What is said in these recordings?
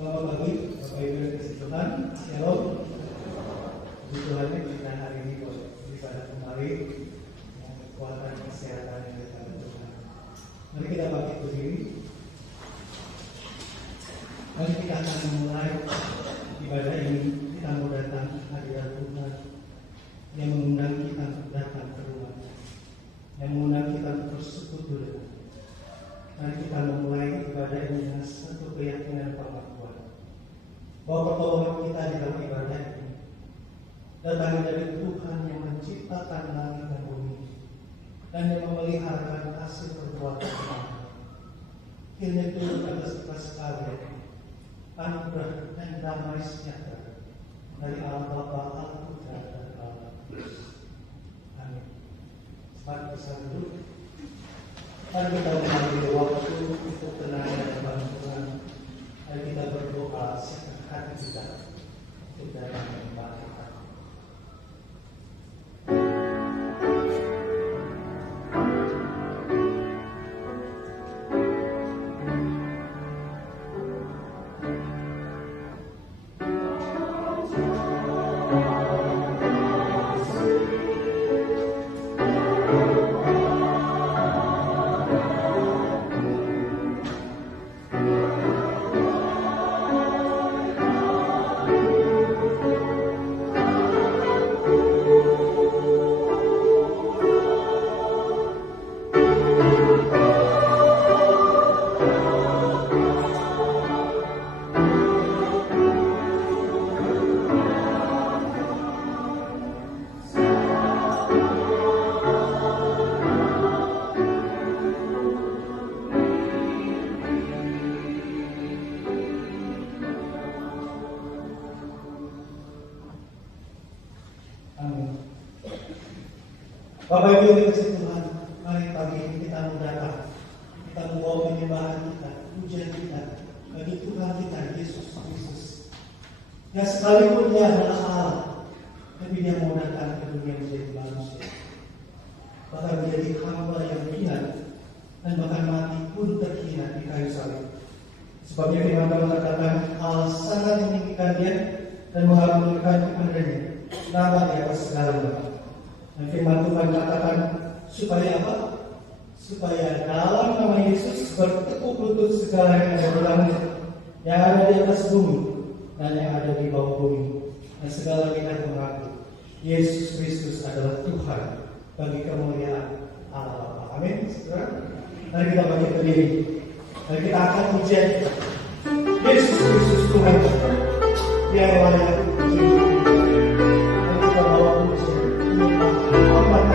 Selamat pagi, Bapak Ibu yang kasih Tuhan. Shalom. Puji Tuhan kita hari ini beribadah kembali dengan kekuatan kesehatan yang kita butuhkan. Mari kita bangkit berdiri. Mari kita akan memulai ibadah ini. Kita mau datang hadirat Tuhan yang mengundang kita untuk datang ke rumah, yang mengundang kita untuk bersekutu dengan. Mari kita memulai ibadah ini dengan satu keyakinan pengakuan bahwa pertolongan kita di dalam ibadah ini datang dari Tuhan yang menciptakan langit dan bumi dan yang memelihara hasil perbuatan kita. Kiranya turun atas kita sekalian anugerah dan damai sejahtera dari Allah Bapa, Allah Putra dan Allah Yesus. Amin. Mari kita duduk. Mari kita mengambil waktu untuk tenang dan bantuan. Mari kita berdoa sehat hati kita untuk dalam menyembah kita. Bapak Ibu yang dikasihi Tuhan, mari pagi ini kita mau datang, kita membawa penyembahan kita, pujian kita bagi Tuhan kita Yesus Kristus. Yang sekalipun Dia adalah Allah, tapi Dia mau datang ke dunia menjadi manusia, bahkan menjadi hamba yang hina dan bahkan mati pun terhina di kayu salib. Sebabnya firman Tuhan terkatakan Allah sangat meninggikan Dia dan mengagungkan kepadanya nama di atas segala nama. Dan firman Tuhan katakan supaya apa? Supaya dalam nama Yesus bertekuk lutut segala yang ada di langit, yang ada di atas bumi, dan yang ada di bawah bumi, dan segala lidah mengaku Yesus Kristus adalah Tuhan bagi kemuliaan Allah Bapa. Amin. Saudara, mari kita bangkit berdiri. Mari kita angkat pujian Yesus Kristus Tuhan. Dia layak puji. Mari kita bawa pujian. Yesus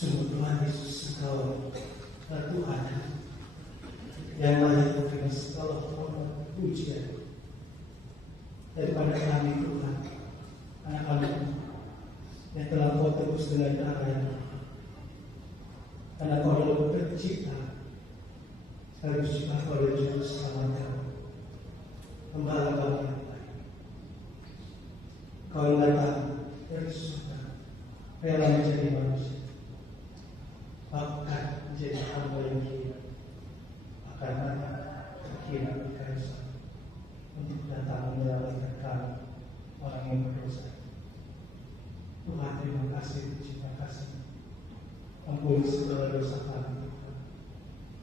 Sungguh Tuhan Yesus, Engkau Tuhan yang layak menerima segala hormat pujian daripada kami Tuhan, anak-anak yang telah Kau tebus dengan darah yang karena Kau adalah pencipta sekaligus juga Kau adalah juru selamat kami, Gembala kami yang baik. Kau yang datang dari surga, rela menjadi manusia, bahkan menjadi hamba yang hina, akan datang terkira di kayu salib untuk datang menyelamatkan kami, orang yang berdosa. Tuhan, terima kasih, terima kasih. Ampuni segala dosa kami.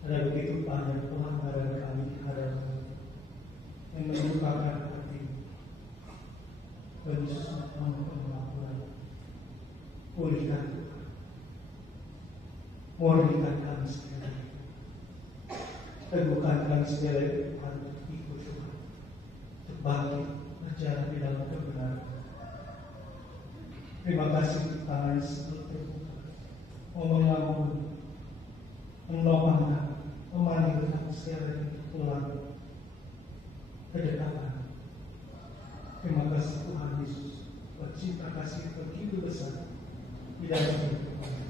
Ada begitu banyak pelanggaran kami terhadap yang menyebabkan hati. Yesus mohon pengampunan. Pulihkan Tuhan. Murnikan kami sekali. Teguhkan kami sekali Tuhan untuk ikut Tuhan. Terbangkit berjalan di dalam kebenaran. Terima kasih untuk tangan seluruh terbuka. Mengampuni, menolong, memanggil kami sekali pulang ke depan. Terima kasih Tuhan Yesus, buat cinta kasih begitu besar di dalam hidup kami.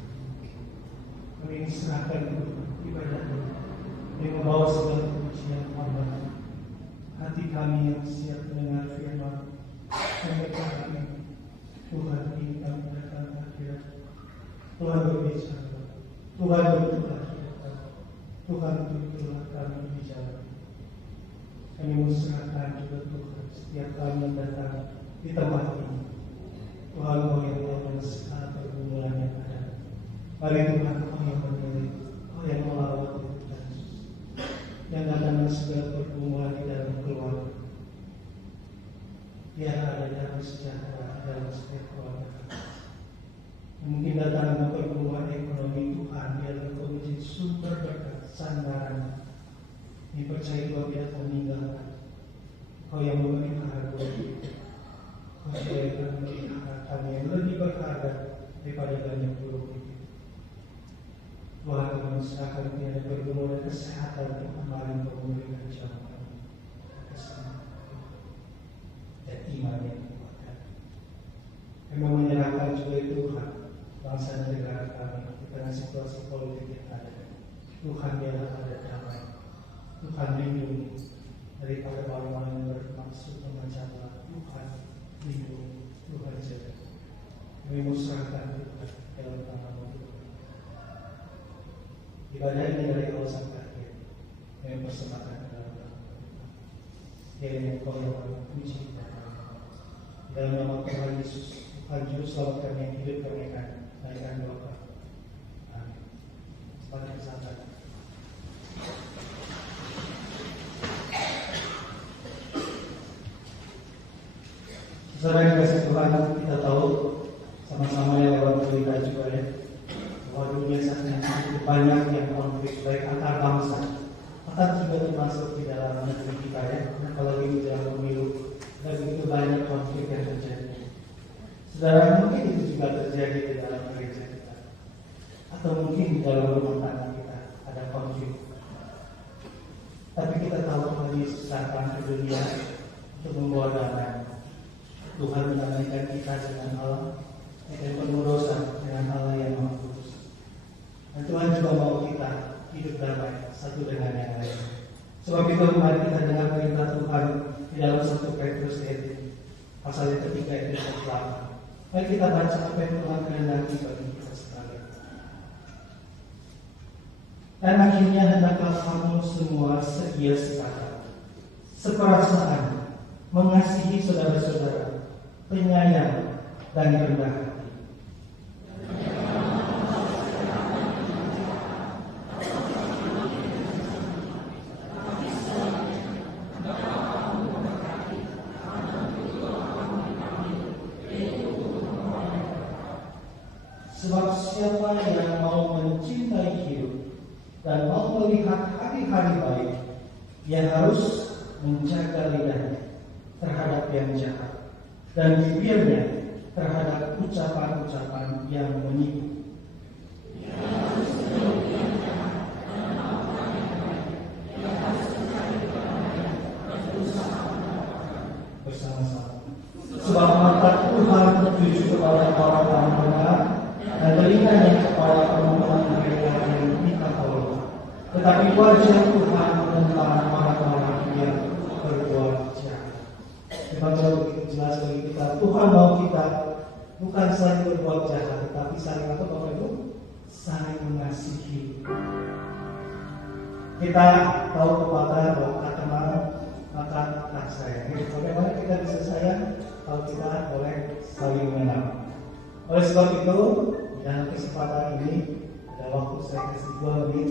Kami serahkan ibadah yang membawa segala pujian hamba. Hati kami yang siap mendengar firman yang berkata, Tuhan ini kami datang akhirat. Tuhan berbicara, Tuhan bertuah, Tuhan tunjuklah kami bicara. Kami menserahkan juga Tuhan setiap kami yang datang di tempat ini. Tuhan Kau yang melakukan segala pergumulan yang ada. Mari Tuhan Kau yang memilih, Kau yang melawat Tuhan Yesus, yang datang dengan segala pergumulan di dalam keluarga. Biar ada damai sejahtera dalam setiap keluarga. Mungkin datang dengan pergumulan ekonomi Tuhan, biar Kau menjadi sumber berkat, sandaran. Dipercaya Kau tidak meninggalkan. Kau yang memelihara kami. Kau yang memelihara kami yang lebih berharga daripada banyak buruk itu. Tuhan, kami serahkan tiada pergumulan kesehatan yang kemarin Kau memberikan jawaban keselamatan dan iman yang kuatkan. Kami menyerahkan juga Tuhan bangsa dan negara kami di tengah situasi politik yang ada. Tuhan biarlah ada damai. Tuhan lindungi daripada orang-orang yang bermaksud memecah belah. Tuhan lindungi, Tuhan jaga. Kami musrahkan Tuhan dalam tangan-Mu. Ibadah ini dari awal sampai akhir. Kami persembahkan ke dalam tangan. Kiranya Kau yang puji dalam nama Tuhan Yesus, Tuhan Juru Selamat kami yang hidup kami akan naikkan doa kami. Amin. Selamat kesehatan. Saudara yang kasih Tuhan, kita tahu sama-sama yang lewat berita juga ya, bahwa dunia saat ini cukup banyak yang konflik baik antar bangsa, bahkan juga termasuk di dalam negeri kita ya, apalagi di dalam pemilu, dan begitu banyak konflik yang terjadi. Saudara, mungkin itu juga terjadi di dalam gereja kita, atau mungkin di dalam rumah tangga kita ada konflik. Tapi kita tahu Tuhan Yesus datang ke dunia untuk membawa damai. Tuhan mendamaikan kita dengan Allah yang penuh dosa dengan Allah yang Maha Kudus. Dan Tuhan juga mau kita hidup damai satu dengan yang lain. Sebab itu mari kita dengar perintah Tuhan di dalam 1 Petrus pasal yang ketiga ayat 8. Mari kita baca apa yang Tuhan kehendaki bagi kita sekalian. Dan akhirnya hendaklah kamu semua sedia sepakat, seperasaan, mengasihi saudara-saudara, penyayang dan rendah hati. Sebab siapa yang mau mencintai hidup dan mau melihat hari-hari baik, ia harus menjaga lidahnya terhadap yang jahat dan bibirnya terhadap ucapan-ucapan yang menipu. kepada teman-teman mereka yang minta tolong. Tetapi wajah Tuhan menentang orang-orang yang berbuat jahat. Memang begitu jelas bagi kita. Tuhan mau kita bukan saling berbuat jahat, tetapi saling apa Bapak Ibu? Saling mengasihi. Kita tahu pepatah bahwa kata mau maka tak sayang. Bagaimana kita bisa sayang kalau kita boleh saling mengenal? Oleh sebab itu, dalam kesempatan ini, ada waktu saya kasih 2 menit.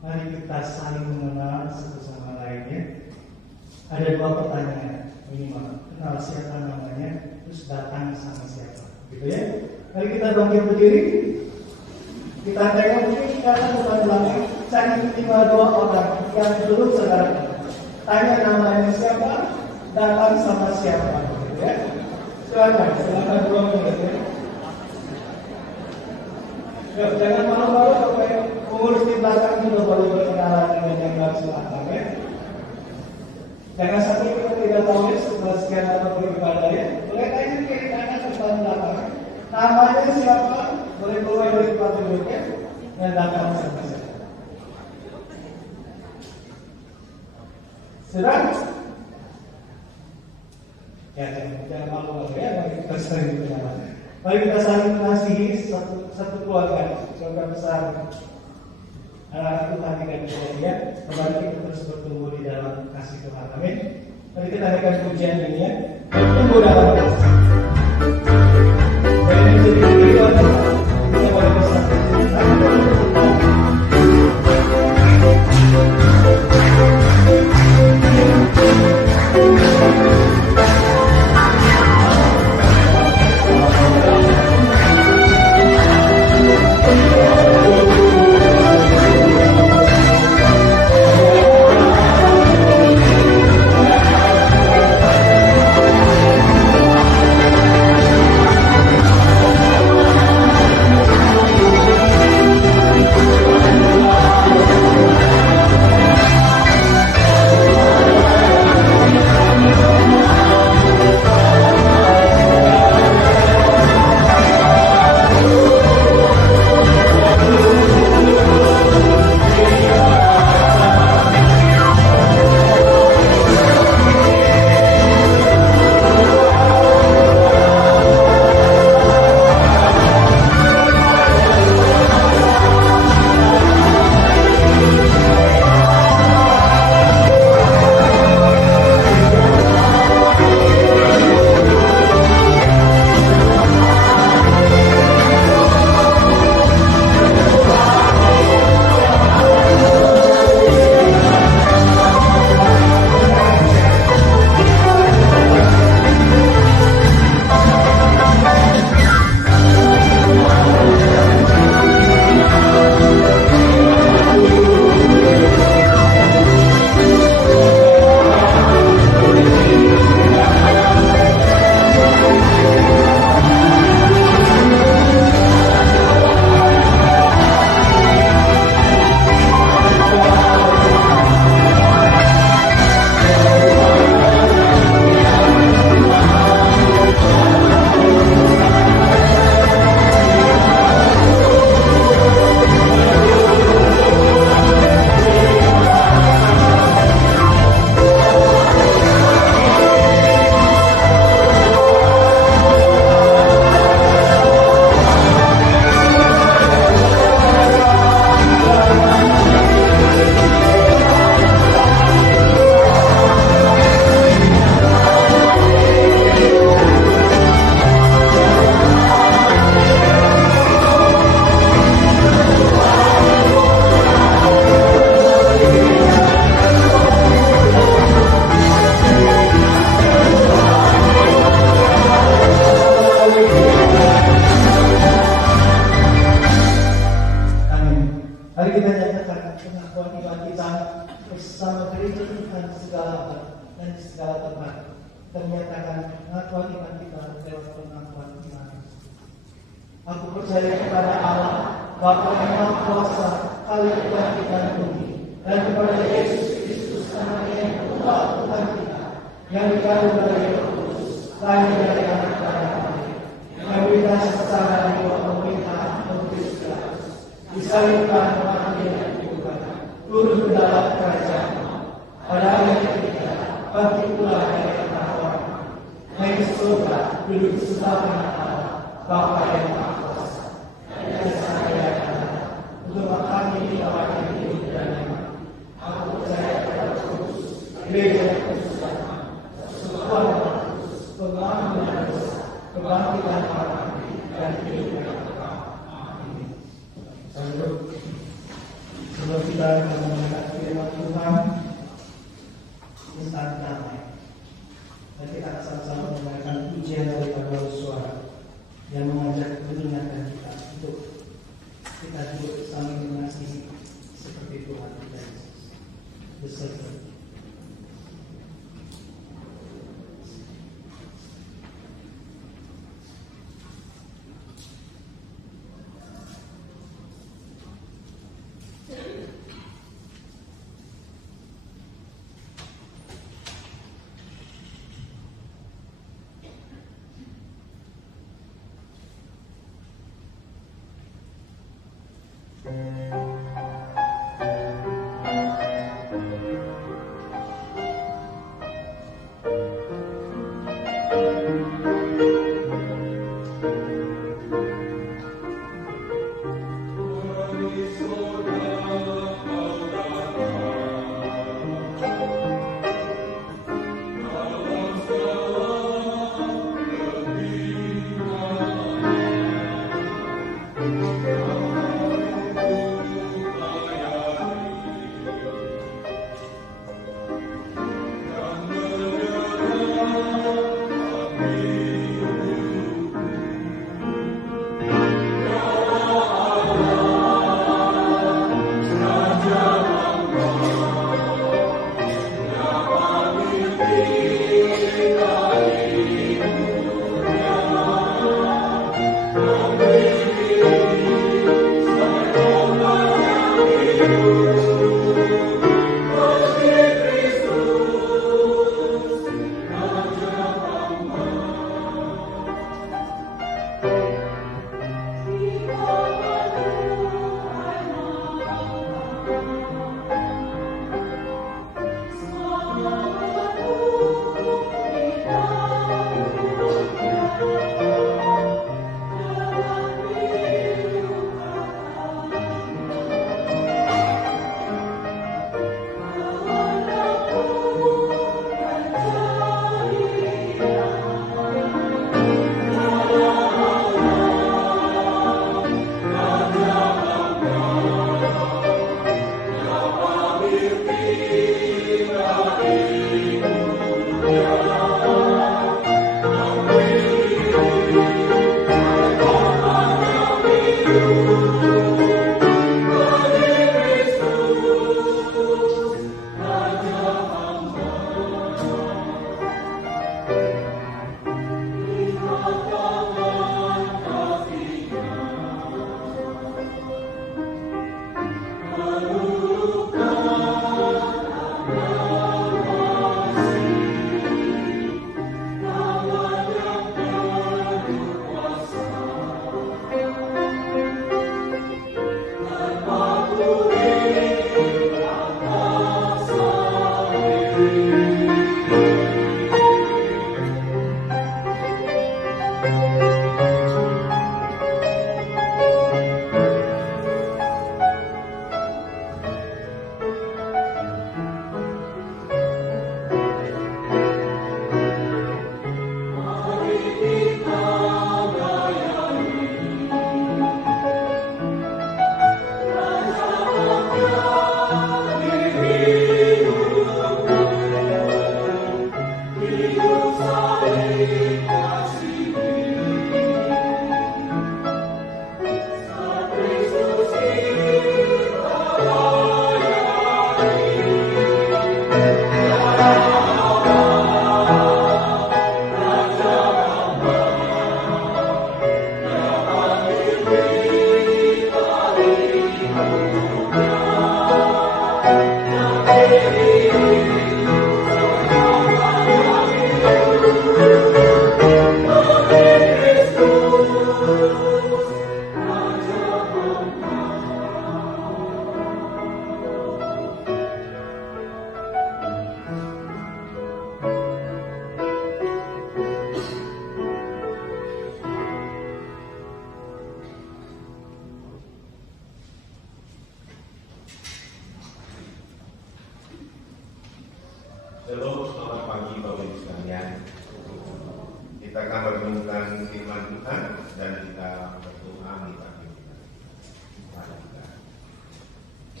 Mari kita saling mengenal satu sama lainnya. Ada 2 pertanyaan minimal. Kenal siapa namanya, terus datang sama siapa, gitu ya. Mari kita bangkit berdiri. Kita tengok ini karena bukan belakang. Cari minimal 2 orang yang belum saudara. Tanya namanya siapa, datang sama siapa, gitu ya. Silakan 2 menit ya. Jangan malu-malu sampai pengurus di belakang juga boleh berkenalan dengan yang baru, silakan ya. Jangan sampai kita tidak tahu ya setelah sekian atau beribadah ya. Boleh tanya kiri kanan depan belakang. Namanya siapa? Boleh keluar dari tempat duduknya dan datang sama saya. Sudah? Ya jangan malu-malu ya. Mari kita sering berkenalan. Mari kita saling mengasihi satu keluarga besar. Anak Tuhan dengan dia, kembali kita terus bertumbuh di dalam kasih Tuhan. Amin. Mari kita naikkan pujian ini ya. Tumbuh dalam kasih. Dan menjadi kehidupan kita boleh bersatu. Yang disalibkan mati dan dikuburkan, turun ke dalam kerajaan. Pada hari ketiga, bangkit pula dari antara orang, naik ke surga, duduk di sebelah kanan Allah, Bapa yang Maha Kuasa. Dan saya untuk makan ini awal yang hidup dan iman. Aku percaya kepada Kristus, gereja yang kudus dan persekutuan yang kudus, pengampunan dosa, kebangkitan orang mati, dan hidup yang kekal. Amin. Sebelum kita mendengarkan firman Tuhan, insan damai. Dan kita akan sama-sama mendengarkan pujian daripada suara yang mengajak mengingatkan kita untuk kita juga saling mengasihi seperti Tuhan kita Yesus. Beserta. Ya, kita akan merenungkan firman Tuhan dan kita berdoa minta kepada kita.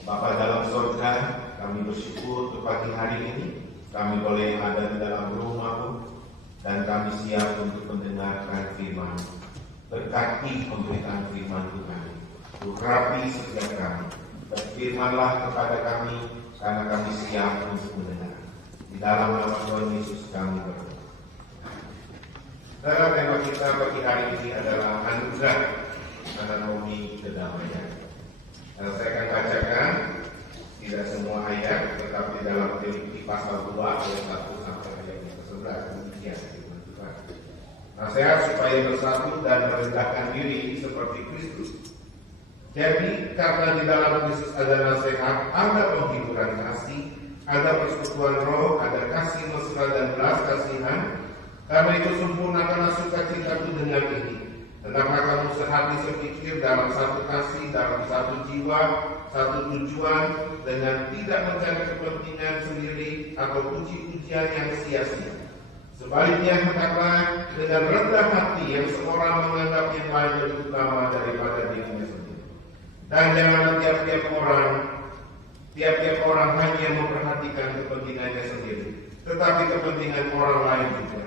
Bapa dalam surga, kami bersyukur untuk pagi hari ini kami boleh ada di dalam rumah-Mu dan kami siap untuk mendengarkan firman. Berkati pemberitaan firman Tuhan, urapi setiap kami. Berfirmanlah kepada kami karena kami siap untuk mendengar. Di dalam nama Tuhan Yesus kami berdoa. Saudara, tema kita pagi hari ini adalah anugerah anatomi kedamaian. Dan saya akan bacakan tidak semua ayat, tetapi dalam Filipi pasal 2 ayat 1 sampai ayat 11. Demikian firman Tuhan. Nasihat supaya bersatu dan merendahkan diri seperti Kristus. Jadi karena di dalam Kristus ada nasihat, ada penghiburan kasih, ada persekutuan roh, ada kasih mesra dan belas kasihan. Karena itu sempurnakanlah sukacitaku dengan ini. Hendaklah kamu sehati sepikir dalam satu kasih, dalam satu jiwa, satu tujuan, dengan tidak mencari kepentingan sendiri atau puji-pujian yang sia-sia. Sebaliknya hendaklah dengan rendah hati yang seorang menganggap yang lain lebih utama daripada dirinya sendiri. Dan janganlah tiap-tiap orang hanya memperhatikan kepentingannya sendiri, tetapi kepentingan orang lain juga.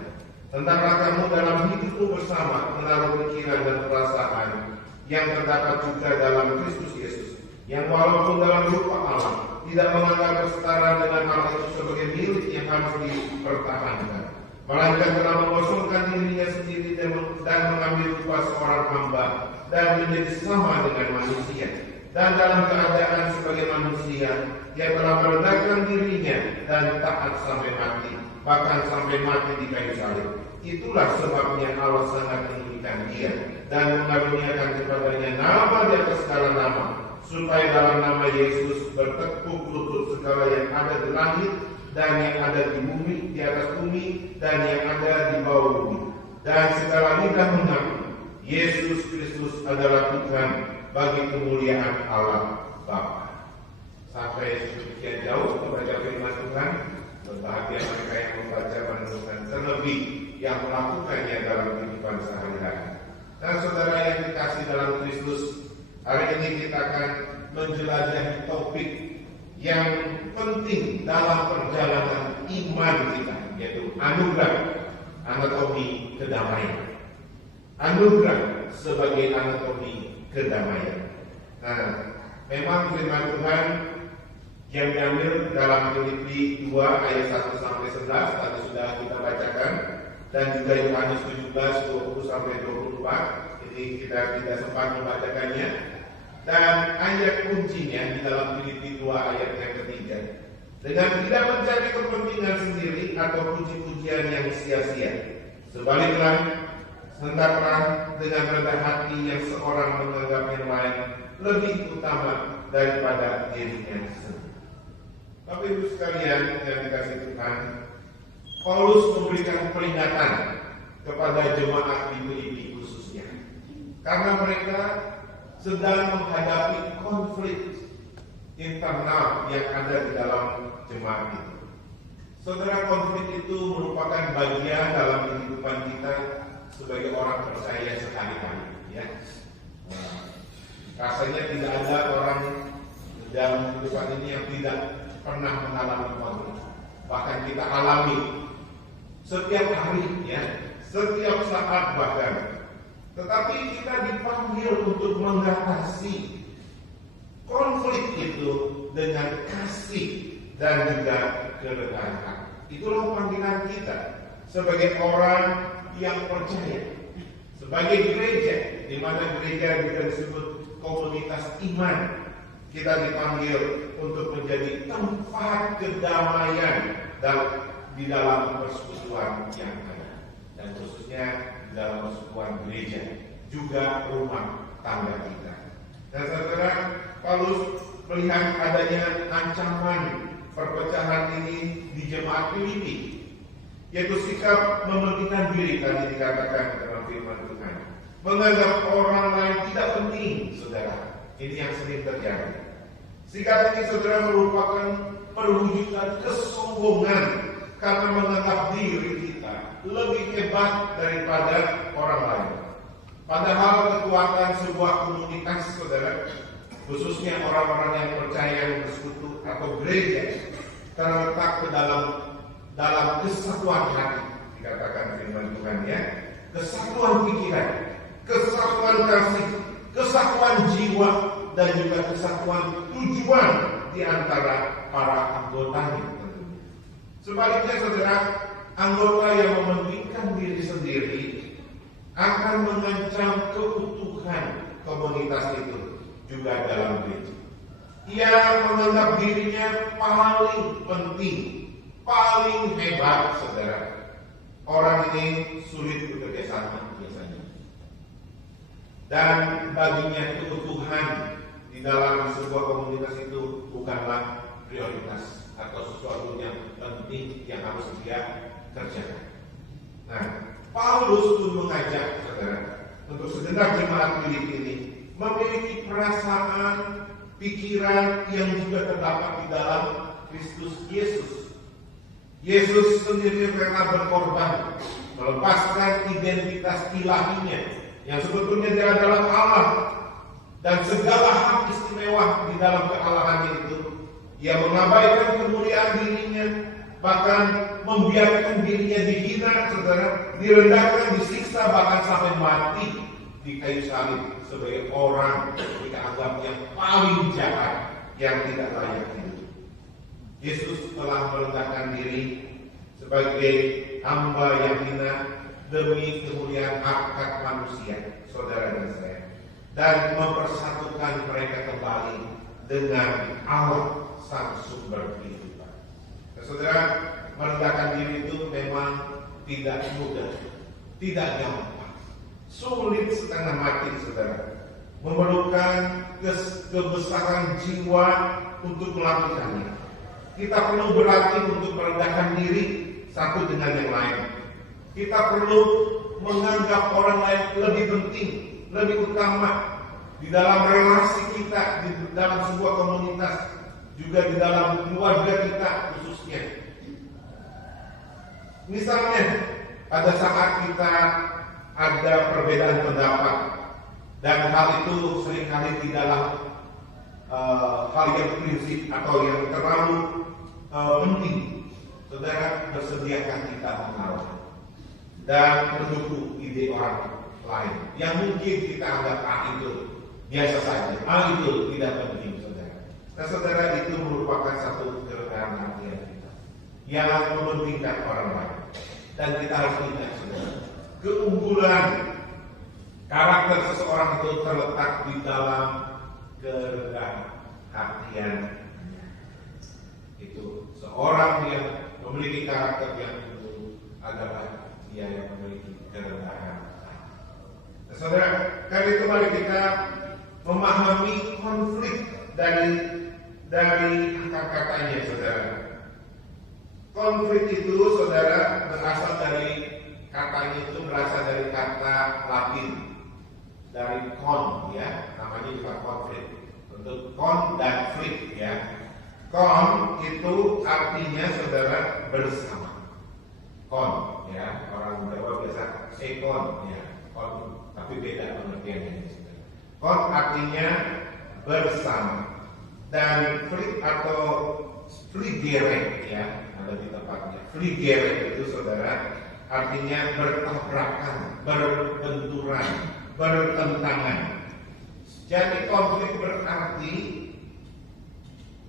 Hendaklah kamu dalam hidupmu bersama menaruh pikiran dan perasaan yang terdapat juga dalam Kristus Yesus, yang walaupun dalam rupa Allah tidak menganggap kesetaraan dengan Allah itu sebagai milik yang harus dipertahankan, melainkan telah mengosongkan dirinya sendiri dan mengambil rupa seorang hamba dan menjadi sama dengan manusia. Dan dalam keadaan sebagai manusia, dia telah merendahkan dirinya dan taat sampai mati, bahkan sampai mati di kayu salib. Itulah sebabnya Allah sangat meninggikan dia dan mengaruniakan kepadanya nama di atas segala nama, supaya dalam nama Yesus bertekuk lutut segala yang ada di langit dan yang ada di bumi, di atas bumi, dan yang ada di bawah bumi. Dan segala lidah mengaku Yesus Kristus adalah Tuhan, bagi kemuliaan Allah Bapa. Sampai sedemikian jauh membaca firman Tuhan. Berbahagia mereka yang membaca merenungkan, terlebih yang melakukannya dalam kehidupan sehari-hari. Dan saudara yang dikasih dalam Kristus, hari ini kita akan menjelajahi topik yang penting dalam perjalanan iman kita, yaitu anugerah anatomi kedamaian. Anugerah sebagai anatomi kedamaian. Nah, memang firman Tuhan yang diambil dalam Filipi 2 ayat 1 sampai 11 tadi sudah kita bacakan, dan juga Yohanes 17 20 sampai 24. Ini kita tidak sempat membacakannya. Dan ayat kuncinya di dalam Filipi 2 ayat yang ketiga. Dengan tidak mencari kepentingan sendiri atau puji-pujian yang sia-sia. Sebaliknya, hendaklah dengan rendah hati yang seorang menganggap yang lain lebih utama daripada dirinya sendiri. Bapak Ibu sekalian yang dikasih Tuhan, Paulus memberikan peringatan kepada jemaat di Filipi khususnya, karena mereka sedang menghadapi konflik internal yang ada di dalam jemaat itu. Saudara, konflik itu merupakan bagian dalam kehidupan kita sebagai orang percaya sehari-hari, ya. Rasanya tidak ada orang dalam kehidupan ini yang tidak pernah mengalami konflik. Bahkan kita alami setiap hari, ya, setiap saat bahkan. Tetapi kita dipanggil untuk mengatasi konflik itu dengan kasih dan juga kerendahan hati. Itulah panggilan kita sebagai orang yang percaya, sebagai gereja, di mana gereja juga disebut komunitas iman. Kita dipanggil untuk menjadi tempat kedamaian di dalam persekutuan yang ada, dan khususnya di dalam persekutuan gereja, juga rumah tangga kita. Dan saudara, Paulus melihat adanya ancaman perpecahan ini di jemaat Filipi, yaitu sikap mementingkan diri tadi dikatakan dalam firman Tuhan, menganggap orang lain tidak penting, saudara. Ini yang sering terjadi. Sikap ini, saudara, merupakan perwujudan kesombongan karena menganggap diri kita lebih hebat daripada orang lain. Padahal kekuatan sebuah komunitas, saudara, khususnya orang-orang yang percaya yang bersekutu atau gereja, terletak ke dalam kesatuan hati, dikatakan firman Tuhan ya, kesatuan pikiran, kesatuan kasih, kesatuan jiwa, dan juga kesatuan tujuan di antara para anggotanya. Sebaliknya, saudara, anggota yang mementingkan diri sendiri akan mengancam keutuhan komunitas itu juga dalam gereja. Ia menganggap dirinya paling penting, paling hebat, saudara. Orang ini sulit bekerja sama biasanya. Dan baginya keutuhan di dalam sebuah komunitas itu bukanlah prioritas atau sesuatu yang penting yang harus dia kerjakan. Nah, Paulus pun mengajak saudara untuk segenap jemaat Filipi ini memiliki perasaan, pikiran yang juga terdapat di dalam Kristus Yesus. Yesus sendiri rela berkorban, melepaskan identitas ilahinya yang sebetulnya dia adalah Allah, dan segala hak istimewa di dalam kealahannya itu. Ia mengabaikan kemuliaan dirinya, bahkan membiarkan dirinya dihina, saudara, direndahkan, disiksa, bahkan sampai mati di kayu salib sebagai orang dianggap yang paling jahat, yang tidak layak hidup. Yesus telah merendahkan diri sebagai hamba yang hina demi kemuliaan hak manusia, saudara dan saya, dan mempersatukan mereka kembali dengan Allah sang sumber kehidupan. Saudara, merendahkan diri itu memang tidak mudah, tidak gampang, sulit setengah mati, saudara. Memerlukan kebesaran jiwa untuk melakukannya. Kita perlu berlatih untuk merendahkan diri satu dengan yang lain. Kita perlu menganggap orang lain lebih penting, lebih utama di dalam relasi kita, di dalam sebuah komunitas, juga di dalam keluarga kita khususnya. Misalnya, pada saat kita ada perbedaan pendapat, dan hal itu seringkali tidaklah hal yang prinsip atau yang terlalu penting, saudara, bersediakan kita mengalah dan mendukung ide orang lain yang mungkin kita anggap itu biasa saja, itu tidak penting, saudara. Nah, saudara, itu merupakan satu kerendahan hati kita yang mementingkan orang lain, dan kita harus ingat, saudara, keunggulan karakter seseorang itu terletak di dalam kerendahan hatian. Itu seorang yang memiliki karakter yang tinggi adalah dia yang memiliki kerendahan. Nah, saudara, karena itu mari kita memahami konflik dari akar-katanya, saudara. Konflik itu, saudara, berasal dari katanya itu berasal dari kata Latin, dari kon, ya, namanya juga konflik. Untuk kon dan flik, ya. Kon itu artinya, saudara, bersama. Kon, ya, orang Jawa biasa ekon, ya, kon, tapi beda pengertiannya, saudara. Kon artinya bersama, dan flik atau fligere, ya, ada di tempatnya. Fligere itu, saudara, artinya bertabrakan, berbenturan, bertentangan. Jadi konflik berarti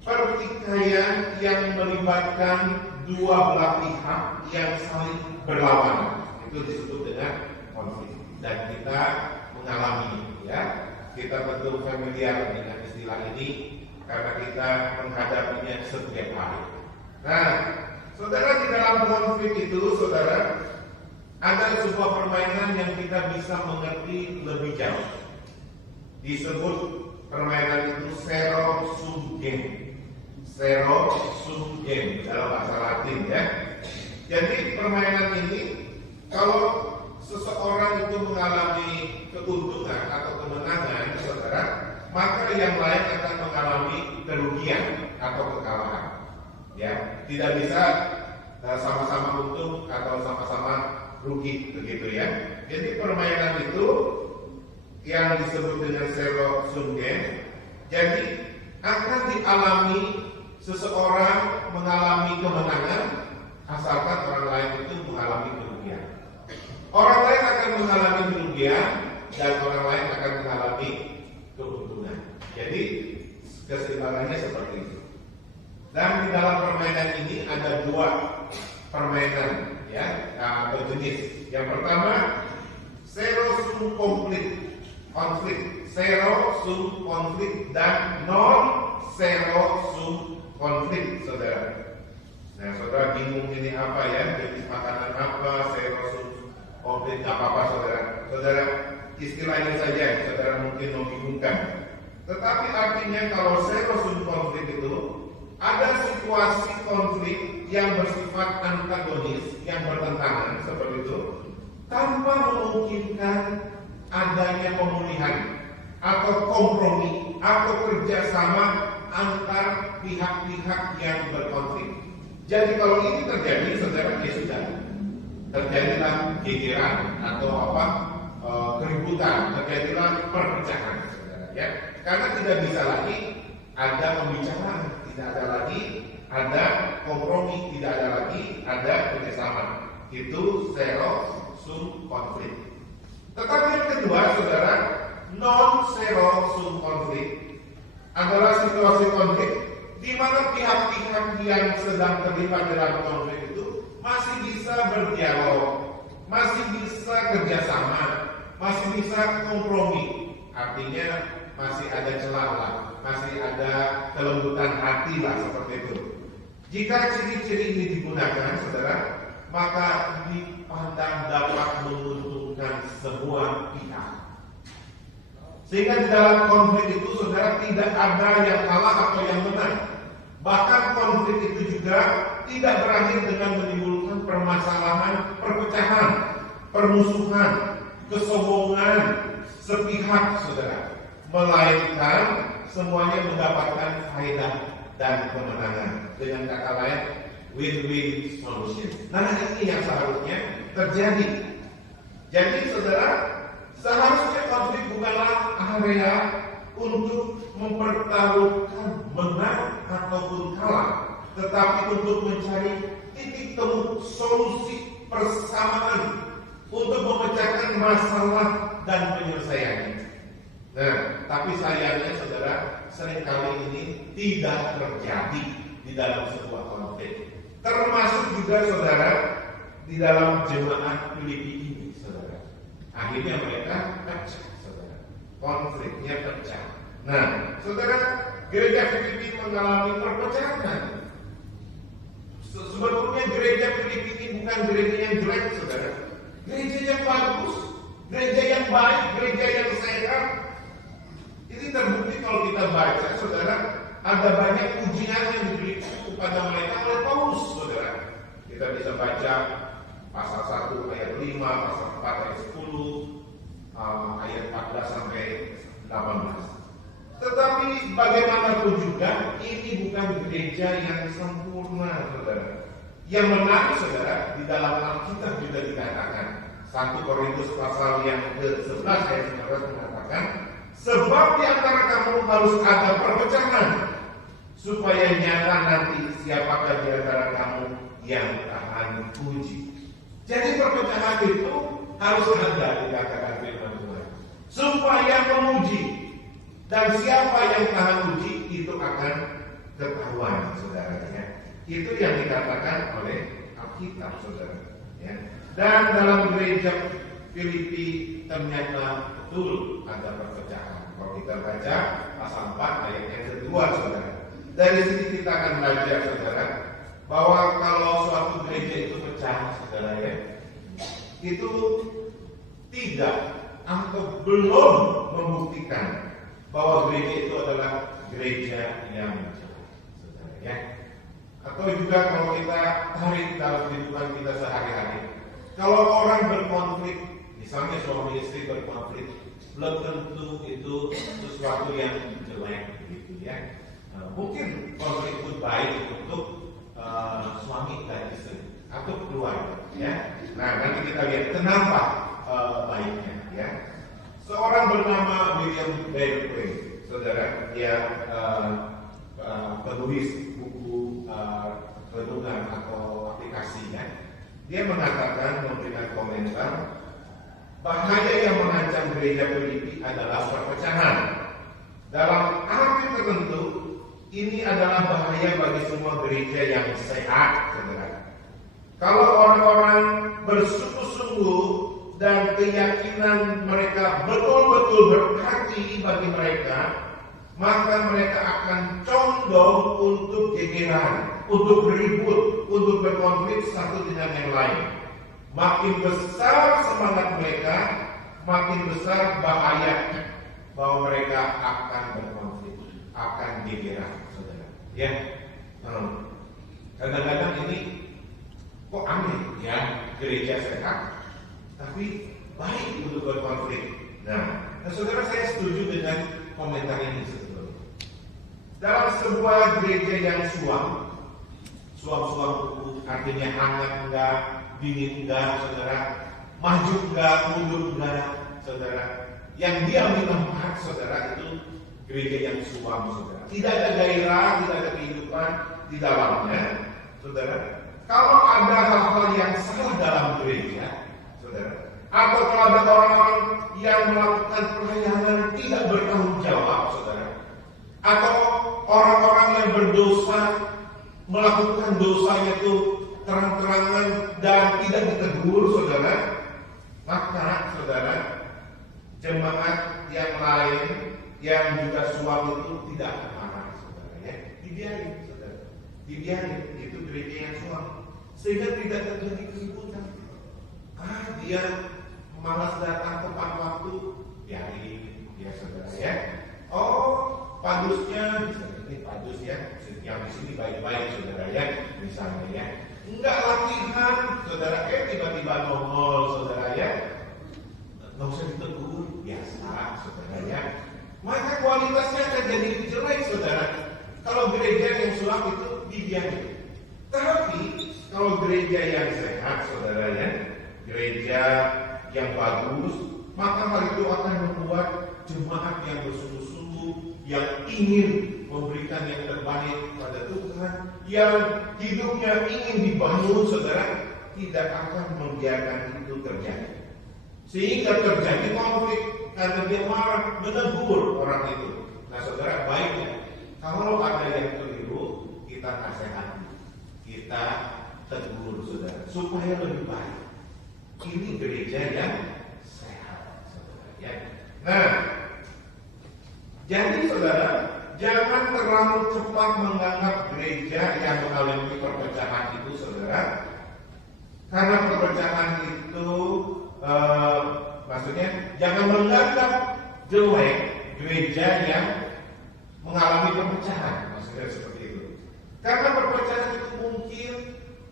pertikaian yang melibatkan dua belah pihak yang saling berlawanan. Itu disebut dengan konflik. Dan kita mengalami, ya, kita tentu familiar dengan istilah ini karena kita menghadapinya setiap hari. Nah, saudara, di dalam konflik itu, saudara, ada sebuah permainan yang kita bisa mengerti lebih jauh. Disebut permainan itu sero sum game. Sero sum game dalam bahasa Latin, ya. Jadi permainan ini, kalau seseorang itu mengalami keuntungan atau kemenangan, saudara, maka yang lain akan mengalami kerugian atau kekalahan. Ya, tidak bisa sama-sama untung atau sama-sama rugi begitu ya. Jadi permainan itu yang disebut dengan zero sum game. Jadi akan dialami seseorang mengalami kemenangan asalkan orang lain itu mengalami kerugian. Orang lain akan mengalami kerugian dan orang lain akan mengalami keuntungan. Jadi keseimbangannya seperti itu. Dan di dalam permainan ini ada dua permainan ya atau jenis. Yang pertama zero sum konflik, zero sum konflik dan non zero sum konflik, saudara. Nah, saudara bingung ini apa ya? Jenis makanan apa? Zero sum konflik nggak apa-apa, saudara. Saudara istilahnya saja, saudara mungkin membingungkan. Tetapi artinya kalau zero sum konflik itu ada situasi konflik yang bersifat antagonis, yang bertentangan seperti itu, tanpa memungkinkan adanya pemulihan atau kompromi atau kerjasama antar pihak-pihak yang berkonflik. Jadi kalau ini terjadi, saudara, ya sudah terjadilah gegeran atau keributan, terjadilah perpecahan, saudara, ya. Karena tidak bisa lagi ada pembicaraan, tidak ada lagi ada kompromi, tidak ada lagi ada kerjasama. Itu zero sum konflik. Tetapi yang kedua, saudara, non zero sum konflik adalah situasi konflik di mana pihak-pihak yang sedang terlibat dalam konflik itu masih bisa berdialog, masih bisa kerjasama, masih bisa kompromi. Artinya masih ada celah lah, masih ada kelembutan hati lah, seperti itu. Jika ciri-ciri ini digunakan, saudara, maka dipandang dapat menguntungkan semua pihak. Sehingga di dalam konflik itu, saudara, tidak ada yang kalah atau yang menang. Bahkan konflik itu juga tidak berakhir dengan menimbulkan permasalahan, perpecahan, permusuhan, kesombongan sepihak, saudara. Melainkan semuanya mendapatkan faedah dan kemenangan. Dengan kata lain, win-win solution. Nah, ini yang seharusnya terjadi. Jadi, saudara, seharusnya konflik bukanlah area untuk mempertaruhkan menang ataupun kalah, tetapi untuk mencari titik temu solusi persamaan untuk memecahkan masalah dan penyelesaiannya. Nah, tapi sayangnya, saudara, seringkali ini tidak terjadi di dalam sebuah konflik. Termasuk juga, saudara, di dalam jemaat Filipi ini, saudara. Akhirnya mereka pecah, saudara. Konfliknya pecah. Nah, saudara, gereja Filipi mengalami perpecahan. Sebetulnya gereja Filipi ini bukan gereja yang jelek, saudara. Gereja yang bagus, gereja yang baik, gereja yang sehat. Ini terbukti kalau kita baca, saudara, ada banyak ujian yang diberikan kepada mereka oleh Paulus, saudara. Kita bisa baca pasal 1 ayat 5, pasal 4 ayat 10, ayat 14 sampai 18. Tetapi bagaimanapun juga, ini bukan gereja yang sempurna, saudara. Yang menarik, saudara, di dalam Alkitab juga dikatakan, 1 Korintus pasal yang ke-11 ayat 19 mengatakan, sebab di antara kamu harus ada perpecahan, supaya nyata nanti siapakah di antara kamu yang tahan uji. Jadi perpecahan itu harus ada, dikatakan firman Tuhan, supaya menguji, dan siapa yang tahan uji itu akan ketahuan, saudara. Ya. Itu yang dikatakan oleh Alkitab, saudara. Ya. Dan dalam gereja Filipi ternyata betul ada perpecahan. Kalau kita baca pasal 4 ayat yang kedua, saudara. Dari sini kita akan belajar, saudara, bahwa kalau suatu gereja itu pecah, saudara, ya, itu tidak atau belum membuktikan bahwa gereja itu adalah gereja yang jelek, saudara, ya. Atau juga kalau kita tarik dalam kehidupan kita sehari-hari, kalau orang berkonflik, misalnya suami istri berkonflik, belum tentu itu sesuatu yang jelek, gitu ya. Mungkin konflik itu baik untuk suami dan istri, atau keluarga, ya. Nah, nanti kita lihat kenapa baiknya, ya. Seorang bernama William Barclay, saudara, dia penulis buku renungan atau aplikasinya. Dia mengatakan, memberikan komentar, bahaya yang mengancam gereja Filipi adalah perpecahan. Dalam arti tertentu, ini adalah bahaya bagi semua gereja yang sehat, saudara. Kalau orang-orang bersungguh-sungguh dan keyakinan mereka betul-betul berarti bagi mereka, maka mereka akan condong untuk gegeran, untuk beribut, untuk berkonflik satu dengan yang lain. Makin besar semangat mereka, makin besar bahaya bahwa mereka akan berkonflik, akan gegeran, saudara. Ya, kadang-kadang ini kok aneh, ya, gereja sehat, tapi baik untuk berkonflik. Nah, saudara, saya setuju dengan komentar ini sebetulnya. Dalam sebuah gereja yang suam kuku, artinya hangat enggak, dingin enggak, saudara, maju enggak, mundur enggak, saudara. Yang diambil tempat, saudara, itu gereja yang suam, saudara. Tidak ada gairah, tidak ada kehidupan di dalamnya, saudara. Kalau ada hal-hal yang salah dalam gereja, saudara, atau kalau ada orang-orang yang melakukan pelayanan tidak bertanggung jawab, saudara, atau orang-orang yang berdosa melakukan dosanya itu terang-terangan dan tidak ditegur, saudara, maka, saudara, jemaat yang lain yang juga suam itu tidak akan marah, saudara, ya, dibiarin, saudara, dibiarin, itu gereja yang suam, sehingga tidak terjadi keributan. Dia malas datang tepat waktu, biarin, ya, saudara, ya. Padusnya, ini padus, ya, yang di sini baik-baik, saudara, ya, misalnya, ya, enggak latihan, saudara, tiba-tiba nongol, saudara, ya, nggak usah ditegur, biasa, saudara, ya, maka kualitasnya akan jadi jelek, saudara. Kalau gereja yang suam itu dibiarin. Tapi kalau gereja yang sehat, saudara, ya, gereja yang bagus, maka hal itu akan membuat jemaat yang bersungguh-sungguh, yang ingin memberikan yang terbaik pada Tuhan, yang hidupnya ingin dibangun, saudara, tidak akan membiarkan itu terjadi. Sehingga terjadi konflik karena dia marah, menegur orang itu. Nah, saudara, baiknya kalau ada yang keliru, kita nasihati, kita tegur, saudara, supaya lebih baik. Ini gereja yang sehat, saudara, ya. Nah, jadi, saudara, jangan terlalu cepat menganggap gereja yang mengalami perpecahan itu, saudara, karena perpecahan itu maksudnya jangan menganggap jelek gereja yang mengalami perpecahan, maksudnya seperti itu. Karena perpecahan itu mungkin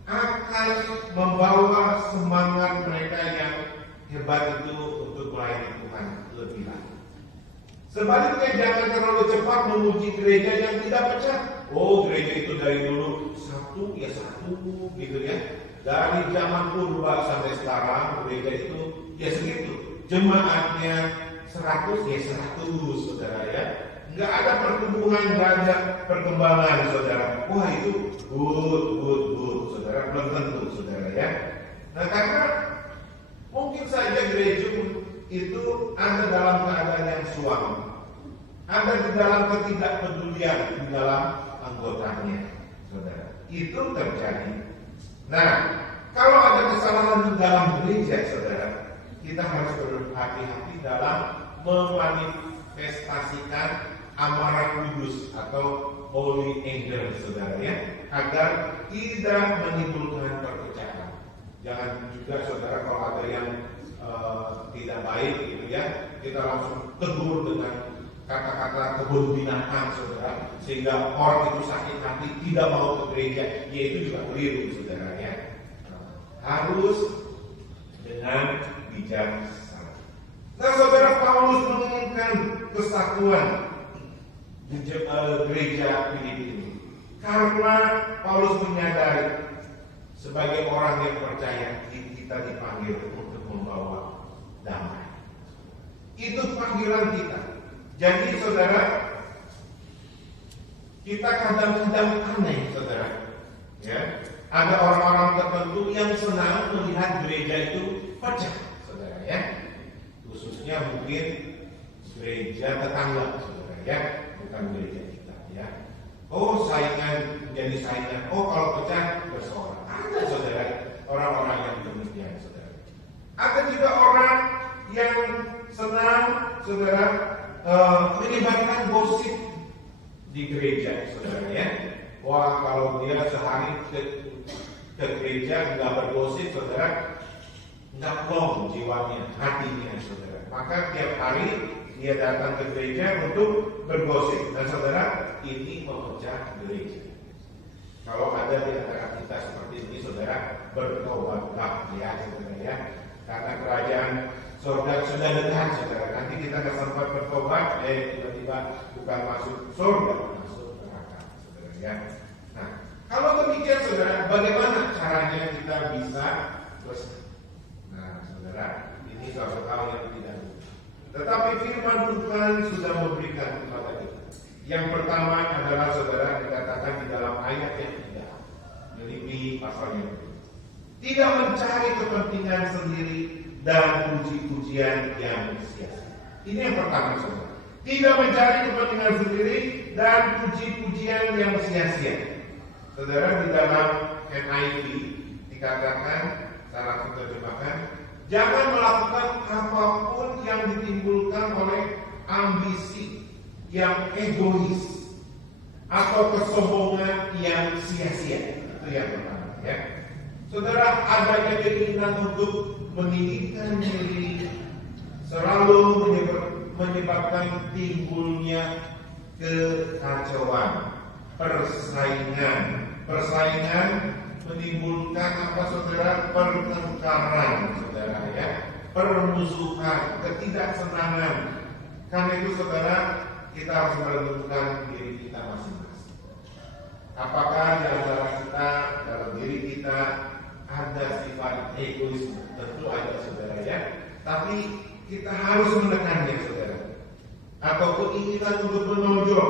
akan membawa semangat mereka yang hebat itu untuk melayani Tuhan lebih lagi. Sebaliknya, jangan terlalu cepat memuji gereja yang tidak pecah. Gereja itu dari dulu satu, gitu, ya. Dari zaman purba sampai sekarang, gereja itu ya segitu. Jemaatnya 100, ya 100, saudara, ya. Nggak ada pertumbuhan, nggak ada perkembangan, saudara. Wah, itu good, saudara. Belum tentu, saudara, ya. Nah, karena mungkin saja gereja itu ada dalam keadaan yang suam, ada di dalam ketidakpedulian di dalam anggotanya, saudara. Itu terjadi. Nah, kalau ada kesalahan di dalam gereja, saudara, kita harus berhati-hati dalam memanifestasikan amarah kudus atau holy anger, saudara, ya, agar tidak menimbulkan perpecahan. Jangan juga, saudara, kalau ada yang tidak baik, gitu, ya, kita langsung tegur dengan kata-kata kebun binatang, saudara, sehingga orang itu sakit hati tidak mau ke gereja. Ya, itu juga keliru, saudara, ya. Harus dengan bijaksana. Nah, saudara, Paulus menginginkan kesatuan di gereja Filipi ini karena Paulus menyadari sebagai orang yang percaya kita dipanggil untuk membawa damai. Itu panggilan kita. Jadi saudara, kita kadang-kadang aneh saudara. Ya, ada orang-orang tertentu yang senang melihat gereja itu pecah, saudara ya. Khususnya mungkin gereja tetangga, saudara ya, bukan gereja kita ya. Oh saingan menjadi saingan. Oh kalau pecah bersorak. Ada saudara orang-orang yang demikian saudara. Ada juga orang yang senang saudara menyebarkan gosip di gereja saudara ya. Wah kalau dia sehari ke gereja nggak bergosip saudara, nggak plong jiwanya, hatinya saudara. Maka tiap hari dia datang ke gereja untuk bergosip. Dan saudara, ini memecah gereja. Kalau ada di antara kita seperti ini saudara, bertobatlah ya saudara ya. Karena kerajaan surga sudah dekat saudara. Nanti kita nggak sempat bertobat, tiba-tiba bukan masuk surga, masuk neraka saudara ya. Nah, kalau demikian saudara, bagaimana caranya kita bisa terus? Nah, saudara, ini saudara tahu yang tidak. Tetapi firman Tuhan sudah memberikan kepada kita. Yang pertama adalah saudara dikatakan di dalam ayat yang ketiga, Filipi pasal yang kedua. Tidak mencari kepentingan sendiri dan puji-pujian yang sia-sia. Ini yang pertama saudara. Tidak mencari kepentingan sendiri dan puji-pujian yang sia-sia. Saudara, di dalam NIV dikatakan, salah satu terjemahan, jangan melakukan apapun yang ditimbulkan oleh ambisi yang egois atau kesombongan yang sia-sia. Itu yang pertama ya. Saudara, adanya keinginan untuk meninggikan diri selalu menyebabkan timbulnya kekacauan, persaingan menimbulkan apa saudara? Pertengkaran saudara ya, permusuhan, ketidaksenangan. Karena itu saudara, kita harus merenungkan diri kita masing-masing. Apakah di antara kita, dalam diri kita ada sifat egoisme? Tentu ada saudara ya. Tapi kita harus menekannya saudara. Atau keinginan untuk menonjol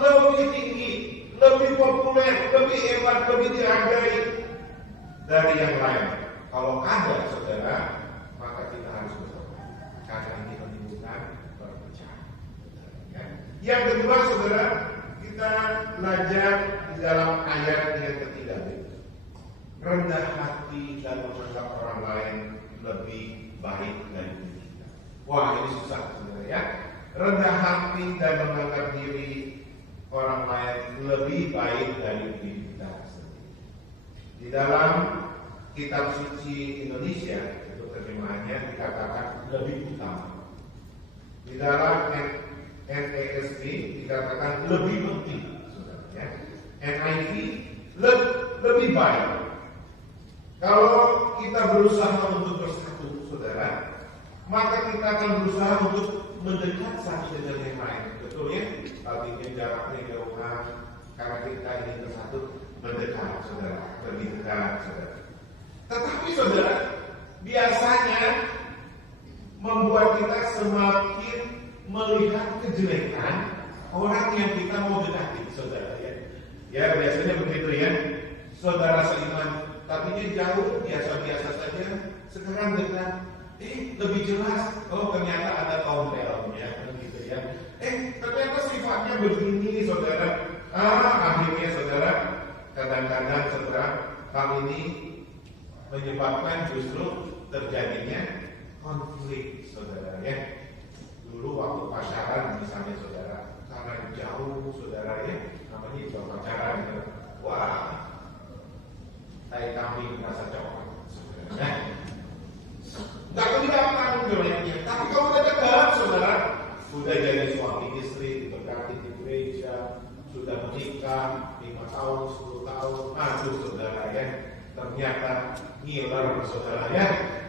lebih tinggi, lebih populer, lebih hebat, lebih dihargai dari yang lain. Kalau ada saudara, maka kita harus bertobat. Karena ini menimbulkan perpecahan. Ya. Yang kedua saudara, kita belajar di dalam ayat yang ketiga. Rendah hati dan menganggap orang lain lebih baik dari diri kita. Wah ini susah saudara ya. Rendah hati dan menganggap diri orang lain lebih baik dari diri kita sendiri. Di dalam kitab suci Indonesia, itu terjemahannya dikatakan lebih utama. Di dalam NASB dikatakan lebih penting, saudara ya. NIV lebih baik. Kalau kita berusaha untuk bersatu, saudara, maka kita akan berusaha untuk mendekat satu dengan yang lain. Betul ya? Artinya jaraknya jauhan, karena kita ingin bersatu, mendekat, saudara, lebih dekat, saudara. Tetapi saudara, biasanya membuat kita semakin melihat kejelekan orang yang kita mau dekati, saudara ya. Ya biasanya begitu ya. Saudara seiman, tadinya jauh, biasa-biasa saja, sekarang dekat, lebih jelas. Oh ternyata ada tombelnya, gitu ya. Ternyata sifatnya begini, saudara. Akhirnya saudara, kadang-kadang saudara, hal ini menyebabkan justru terjadinya konflik, saudara ya. Dulu waktu pacaran misalnya saudara, karena jauh saudara ya, namanya juga pacaran gitu. Wah, tai kambing rasa coklat, saudara ya. Nggak kelihatan jeleknya, tapi kalau udah dekat saudara, sudah jadi suami istri, diberkati di gereja, sudah menikah 5 tahun, 10 tahun, aduh saudara ya, ternyata ngiler saudara ya,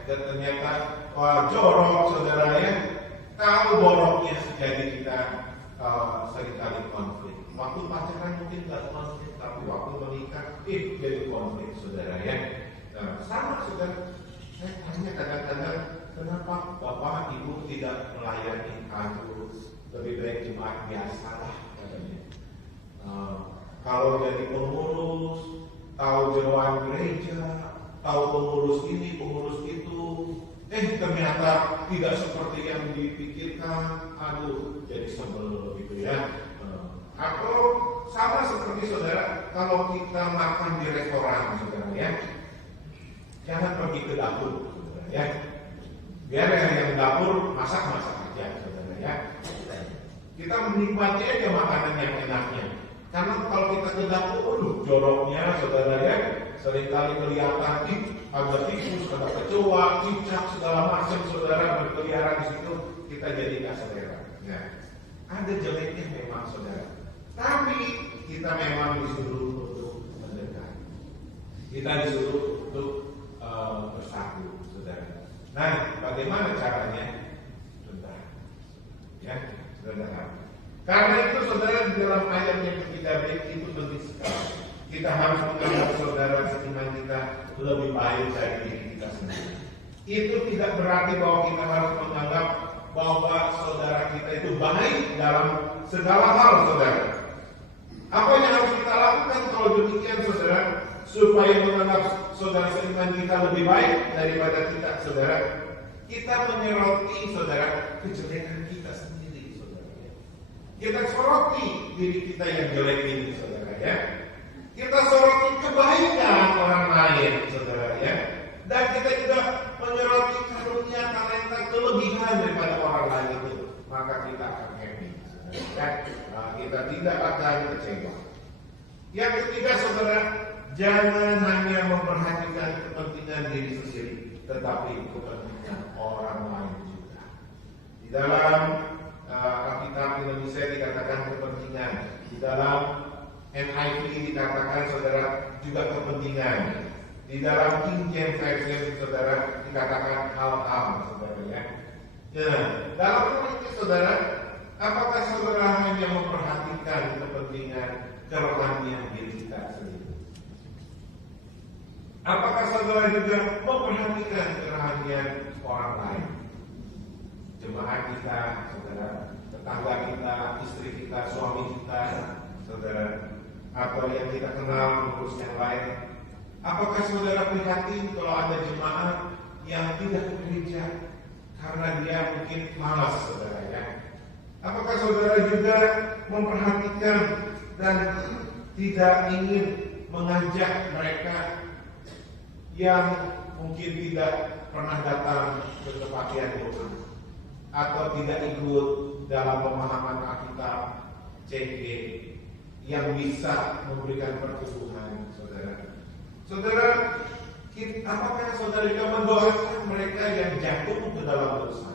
dan ternyata jorok saudara ya, tahu boroknya, jadi kita seringkali konflik. Waktu pacaran mungkin nggak konflik, tapi waktu menikah jadi konflik saudara ya. sama saudara. Saya tanya kadang-kadang, kenapa Bapak Ibu tidak melayani aku? Lebih baik jemaat biasa lah katanya. Kalau jadi pengurus, tahu jeroan gereja, tahu pengurus ini, pengurus itu, ternyata tidak seperti yang dipikirkan. Aduh, jadi sebel gitu ya. Atau sama seperti saudara, kalau kita makan di restoran saudara ya, jangan pergi ke dapur saudara ya. Biar yang dapur masak-masak aja saudara ya. Kita menikmati aja makanan yang enaknya. Karena kalau kita ke dapur, joroknya saudara ya, seringkali kelihatan ada tikus, ada kecoa, cicak, segala macam saudara berkeliaran di situ, kita jadi nggak selera. Ya. Ada jeleknya memang saudara. Tapi kita memang disuruh untuk mendekat. Kita disuruh untuk bersatu, saudara. Nah, bagaimana caranya? Rendah, ya, rendah. Karena itu, saudara, di dalam ayat yang ketiga itu penting sekali. Kita harus menganggap saudara seiman kita lebih baik dari diri kita sendiri. Itu tidak berarti bahwa kita harus menganggap bahwa saudara kita itu baik dalam segala hal, saudara. Apa yang harus kita lakukan kalau demikian, saudara, supaya menganggap saudara seiman kita lebih baik daripada kita, saudara? Kita menyoroti, saudara, kejelekan kita sendiri, saudara. Kita soroti diri kita yang jelek ini, saudara ya. Kita soroti kebaikan orang lain, saudara ya. Dan kita juga menyoroti karunia, talenta, kelebihan daripada orang lain itu. Maka kita akan happy, saudara ya. Kita tidak akan kecewa. Yang ketiga, saudara, jangan hanya memperhatikan kepentingan diri sendiri, tetapi kepentingan orang lain juga. Di dalam Alkitab Indonesia dikatakan kepentingan, di dalam NIV dikatakan, saudara, juga kepentingan. Di dalam King James Version, saudara, dikatakan hal-hal, saudara ya. Nah, dalam hal ini, saudara, apakah saudara hanya memperhatikan kepentingan kerohanian diri kita sendiri? Apakah saudara juga memperhatikan kerohanian orang lain? Jemaat kita, saudara, tetangga kita, istri kita, suami kita, saudara, atau yang kita kenal pengurus yang lain. Apakah saudara prihatin kalau ada jemaat yang tidak ke gereja karena dia mungkin malas, saudara ya? Apakah saudara juga memperhatikan dan tidak ingin mengajak mereka yang mungkin tidak pernah datang ke kebaktian doa atau tidak ikut dalam pemahaman Alkitab CG yang bisa memberikan pertumbuhan, saudara? Saudara, apakah saudara juga mendoakan mereka yang jatuh ke dalam dosa?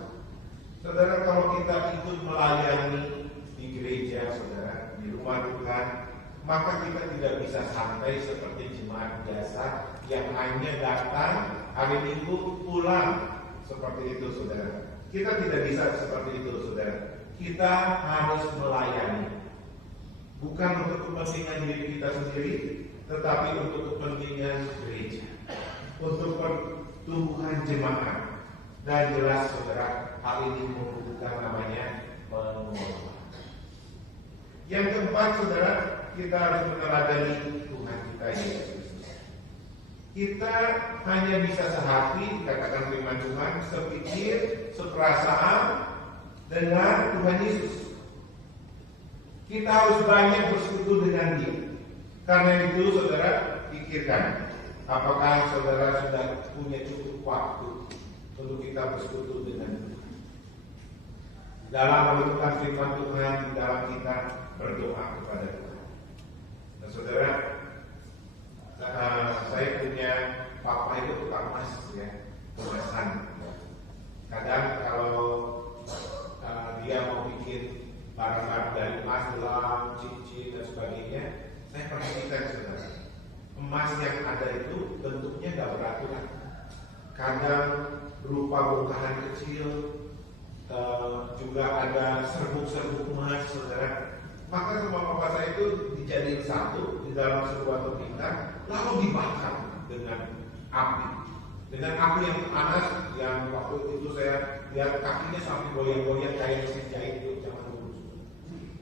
Saudara, kalau kita ikut melayani di gereja, saudara, di rumah Tuhan, maka kita tidak bisa santai seperti jemaat biasa yang hanya datang hari Minggu pulang seperti itu, saudara. Kita tidak bisa seperti itu, saudara. Kita harus melayani, bukan untuk kepentingan diri kita sendiri, tetapi untuk kepentingan gereja, untuk pertumbuhan jemaat. Dan jelas, saudara, hal ini membutuhkan namanya pengelola. Yang keempat, saudara, kita harus meneladani Tuhan kita Yesus Kristus. Kita hanya bisa sehati, katakan firman Tuhan, sepikir, seperasaan dengan Tuhan Yesus. Kita harus banyak bersekutu dengan Dia. Karena itu, saudara, pikirkan, apakah saudara sudah punya cukup waktu untuk kita bersekutu dengan Tuhan. Dalam menentukan firman Tuhan, di dalam kita berdoa kepada Tuhan. Nah, saudara, saya punya papa itu tukang emas ya, emasan. Kadang kalau dia mau bikin barang-barang dari emas, gelang, cincin dan sebagainya, saya perhatikan, saudara, emas yang ada itu bentuknya gak beraturan. Kadang berupa bongkahan kecil, juga ada serbuk-serbuk emas, saudara. Maka sama papa saya itu dijadiin satu di dalam sebuah tepingan, lalu dibakar dengan api. Dengan api yang panas, yang waktu itu saya lihat kakinya sampai goyang-goyang kayak mesin jahit itu zaman dulu.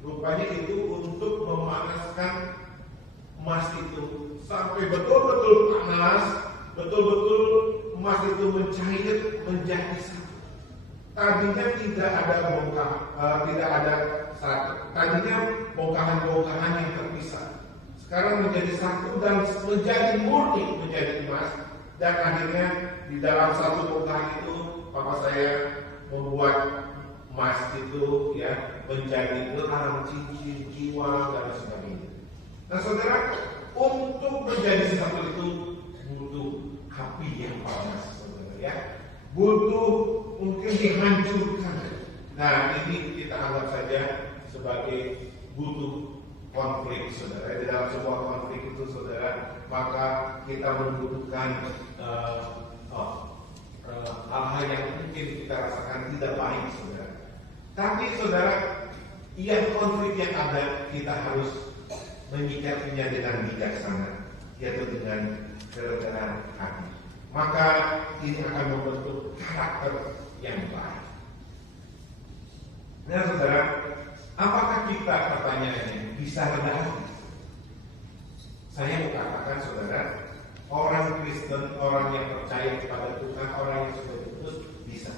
Rupanya itu untuk memanaskan emas itu sampai betul-betul panas, betul-betul emas itu mencair menjadi satu. Tadinya tidak ada tidak ada satu. Tadinya bongkahan-bongkahan yang terpisah. Sekarang menjadi satu dan menjadi murni menjadi emas. Dan akhirnya di dalam satu bongkahan itu papa saya membuat emas itu ya menjadi gelang, cincin, kiwang dan sebagainya. Nah saudara, untuk menjadi satu itu butuh api yang panas, saudara ya. Butuh mungkin dihancurkan. Nah ini kita anggap saja sebagai butuh konflik, saudara. Di dalam sebuah konflik itu, saudara, maka kita membutuhkan hal-hal yang mungkin kita rasakan tidak baik, saudara. Tapi, saudara, yang konflik yang ada kita harus menyikapinya dengan bijaksana, yaitu dengan kerendahan hati. Maka ini akan membentuk karakter yang baik. Nah, saudara, apakah kita pertanyaannya bisa rendah hati? Saya mau katakan, saudara, orang Kristen, orang yang percaya kepada Tuhan, orang yang sudah diutus bisa.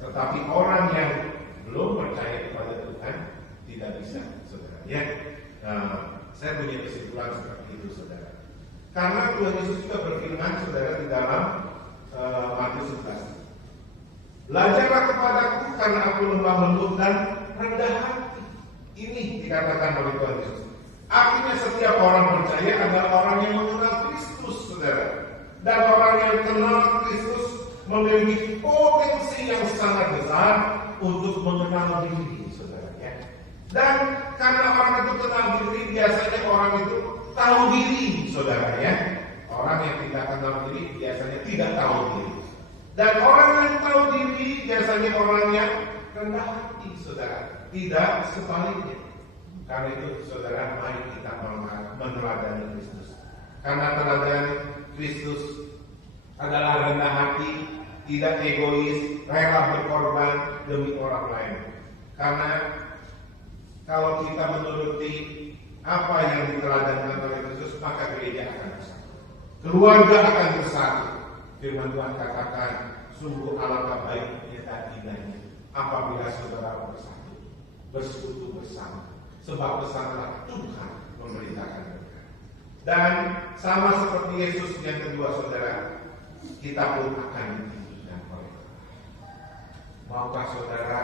Tetapi orang yang belum percaya kepada Tuhan tidak bisa, saudara. Ya, saya punya kesimpulan seperti itu, saudara. Karena Tuhan Yesus juga berfirman, saudara, di dalam Matius 11. Belajarlah kepadaku karena aku lemah lembut dan rendah hati. Ini dikatakan oleh Tuhan Yesus. Artinya setiap orang percaya adalah orang yang mengenal Kristus, saudara. Dan orang yang kenal Kristus memiliki potensi yang sangat besar untuk mengenal diri, saudara ya. Dan karena orang itu kenal diri, biasanya orang itu tahu diri, saudara ya. Orang yang tidak kenal diri biasanya tidak tahu diri. Dan orang yang tahu diri biasanya orang yang rendah hati, saudara. Tidak sebaliknya. Karena itu, saudara, mari kita meneladani Kristus. Karena teladan Kristus adalah rendah hati, tidak egois, rela berkorban demi orang lain. Karena kalau kita menuruti apa yang diteladankan oleh Kristus, maka gereja akan bersatu, keluarga akan bersatu. Firman Tuhan katakan, sungguh alangkah baiknya dan indahnya apabila saudara bersatu, bersekutu bersama. Sebab pesanlah Tuhan memerintahkan mereka. Dan sama seperti Yesus yang kedua, saudara, kita pun akan ditunjukkan oleh Allah. Maukah saudara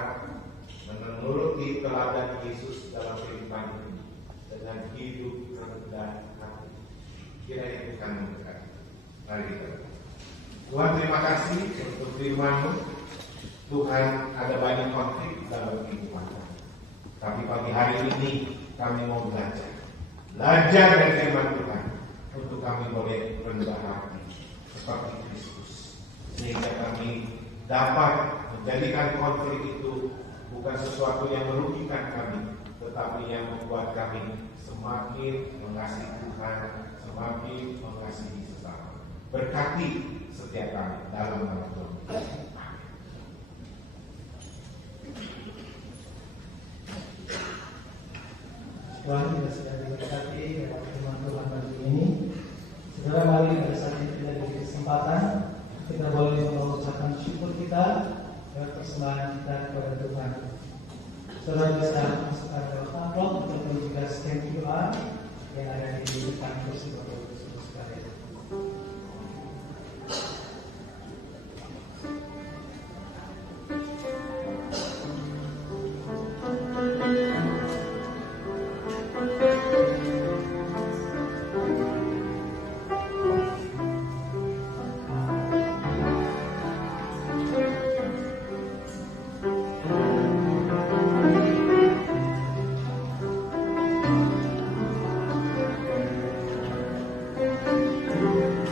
menuruti teladan Yesus dalam kehidupan ini dengan hidup rendah hati? Kiranya Tuhan memberkati. Mari kita berdoa. Tuhan, terima kasih untuk firman-Mu. Tuhan, ada banyak konflik dalam kehidupan kami. Tapi pagi hari ini kami mau belajar dari firman Tuhan untuk kami boleh rendah hati seperti Kristus, sehingga kami dapat menjadikan konflik itu bukan sesuatu yang merugikan kami, tetapi yang membuat kami semakin mengasihi Tuhan, semakin mengasihi sesama. Berkati setiap kami dalam nama Tuhan. Tuhan, kita sudah diberkati dalam firman Tuhan pagi ini. Saudara, mari pada saat ini kita diberi kesempatan, kita boleh mengucapkan syukur kita dan persembahan kita kepada Tuhan. Saudara bisa masukkan dalam amplop ataupun juga scan QR yang ada di depan kursi Bapak Ibu Saudara sekalian.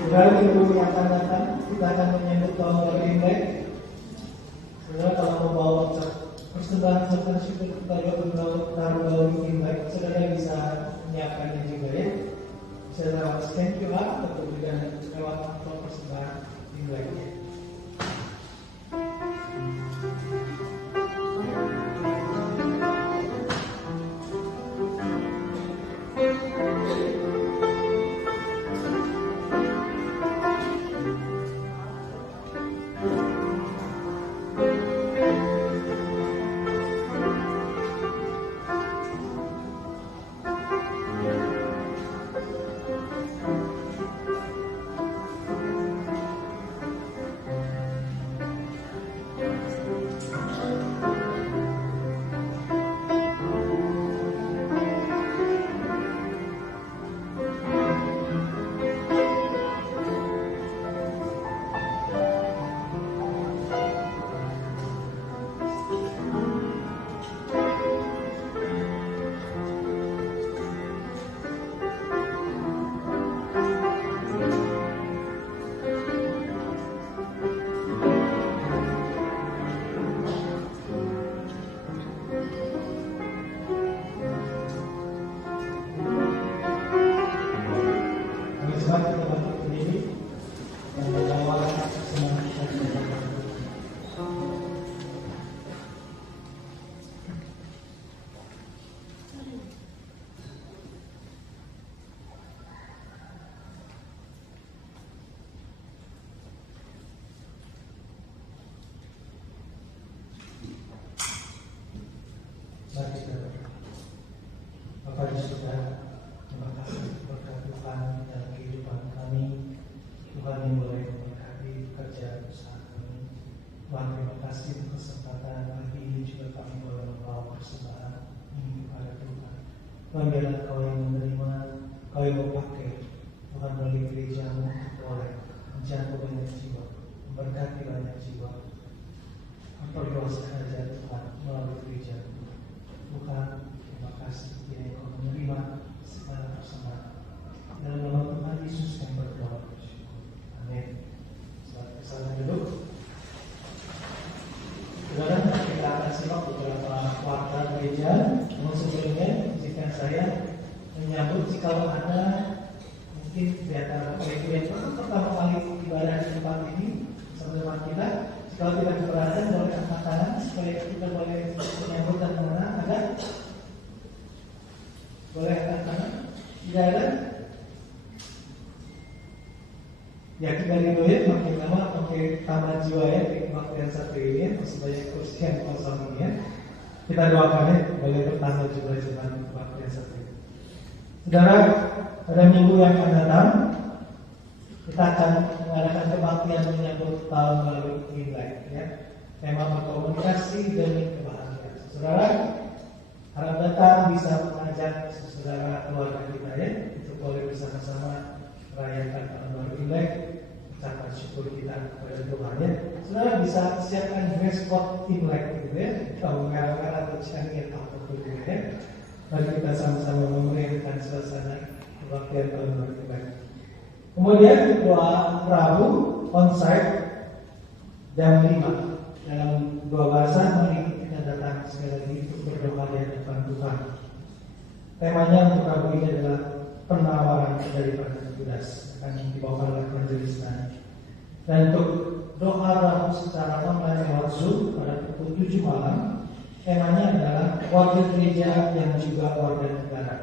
Saudara, minggu yang akan datang kita akan menyambut tahun baru Imlek. Saudara, kalau mau bawa persembahan ucapan syukur kita tahun baru Imlek, saudara bisa menyiapkannya juga ya. Bisa lewat scan QR atau juga lewat amplop persembahan. Imlek. Mari kita berdoa. Bapa di surga, terima kasih berkat Tuhan dalam kehidupan kami. Tuhan yang boleh memberkati pekerjaan usaha kami. Tuhan, terima kasih untuk kesempatan pagi ini juga kami boleh membawa persembahan ini kepada Tuhan. Tuhan, biarlah Kau yang menerima, Kau yang memakai. Tuhan, melalui gereja-Mu untuk boleh menjangkau banyak jiwa, memberkati banyak jiwa. Memperluas kerajaan Tuhan melalui gereja. Tuhan, terima kasih kiranya Kau menerima segala persembahan. Dalam nama Tuhan Yesus yang berdoa bersyukur. Amin. Selamat kesalahan duduk. Saudara, kita akan simak beberapa warta gereja. Namun sebelumnya, izinkan saya menyambut jika ada mungkin di antara Bapak Ibu yang pertama kali ibadah di tempat ini bersama kita. Kalau tidak keberatan, boleh angkat tangan supaya kita boleh menyambut dan mengenang. Ada? Boleh angkat tangan? Tidak ada? Ya, kita rinduin makin lama makin tambah jiwa ya di waktu yang satu ini ya. Masih banyak kursi yang kosong ini ya. Kita doakan ya, boleh bertambah jumlah waktu yang satu ini. Saudara, pada minggu yang akan datang kita akan mengadakan kebaktian menyambut tahun baru Imlek ya. Tema berkomunikasi demi kebahagiaan. Saudara, harap datang bisa mengajak saudara keluarga kita ya untuk boleh bersama-sama merayakan tahun baru Imlek, ucapan syukur kita kepada Tuhan ya. Saudara bisa siapkan dress code Imlek gitu ya. Kalau merah-merah atau canggih apa pun gitu ya. Mari kita sama-sama memeriahkan suasana kebaktian tahun baru Imlek. Kemudian doa Rabu onsite jam 5 dalam dua bahasa. Mari kita datang sekali lagi untuk berdoa di hadapan Tuhan. Temanya untuk Rabu ini adalah penawaran daripada Judas, akan dibawakan oleh Majelis Nani. Dan untuk doa Rabu secara online lewat Zoom pada pukul 7 malam, temanya adalah wakil gereja yang juga warga negara.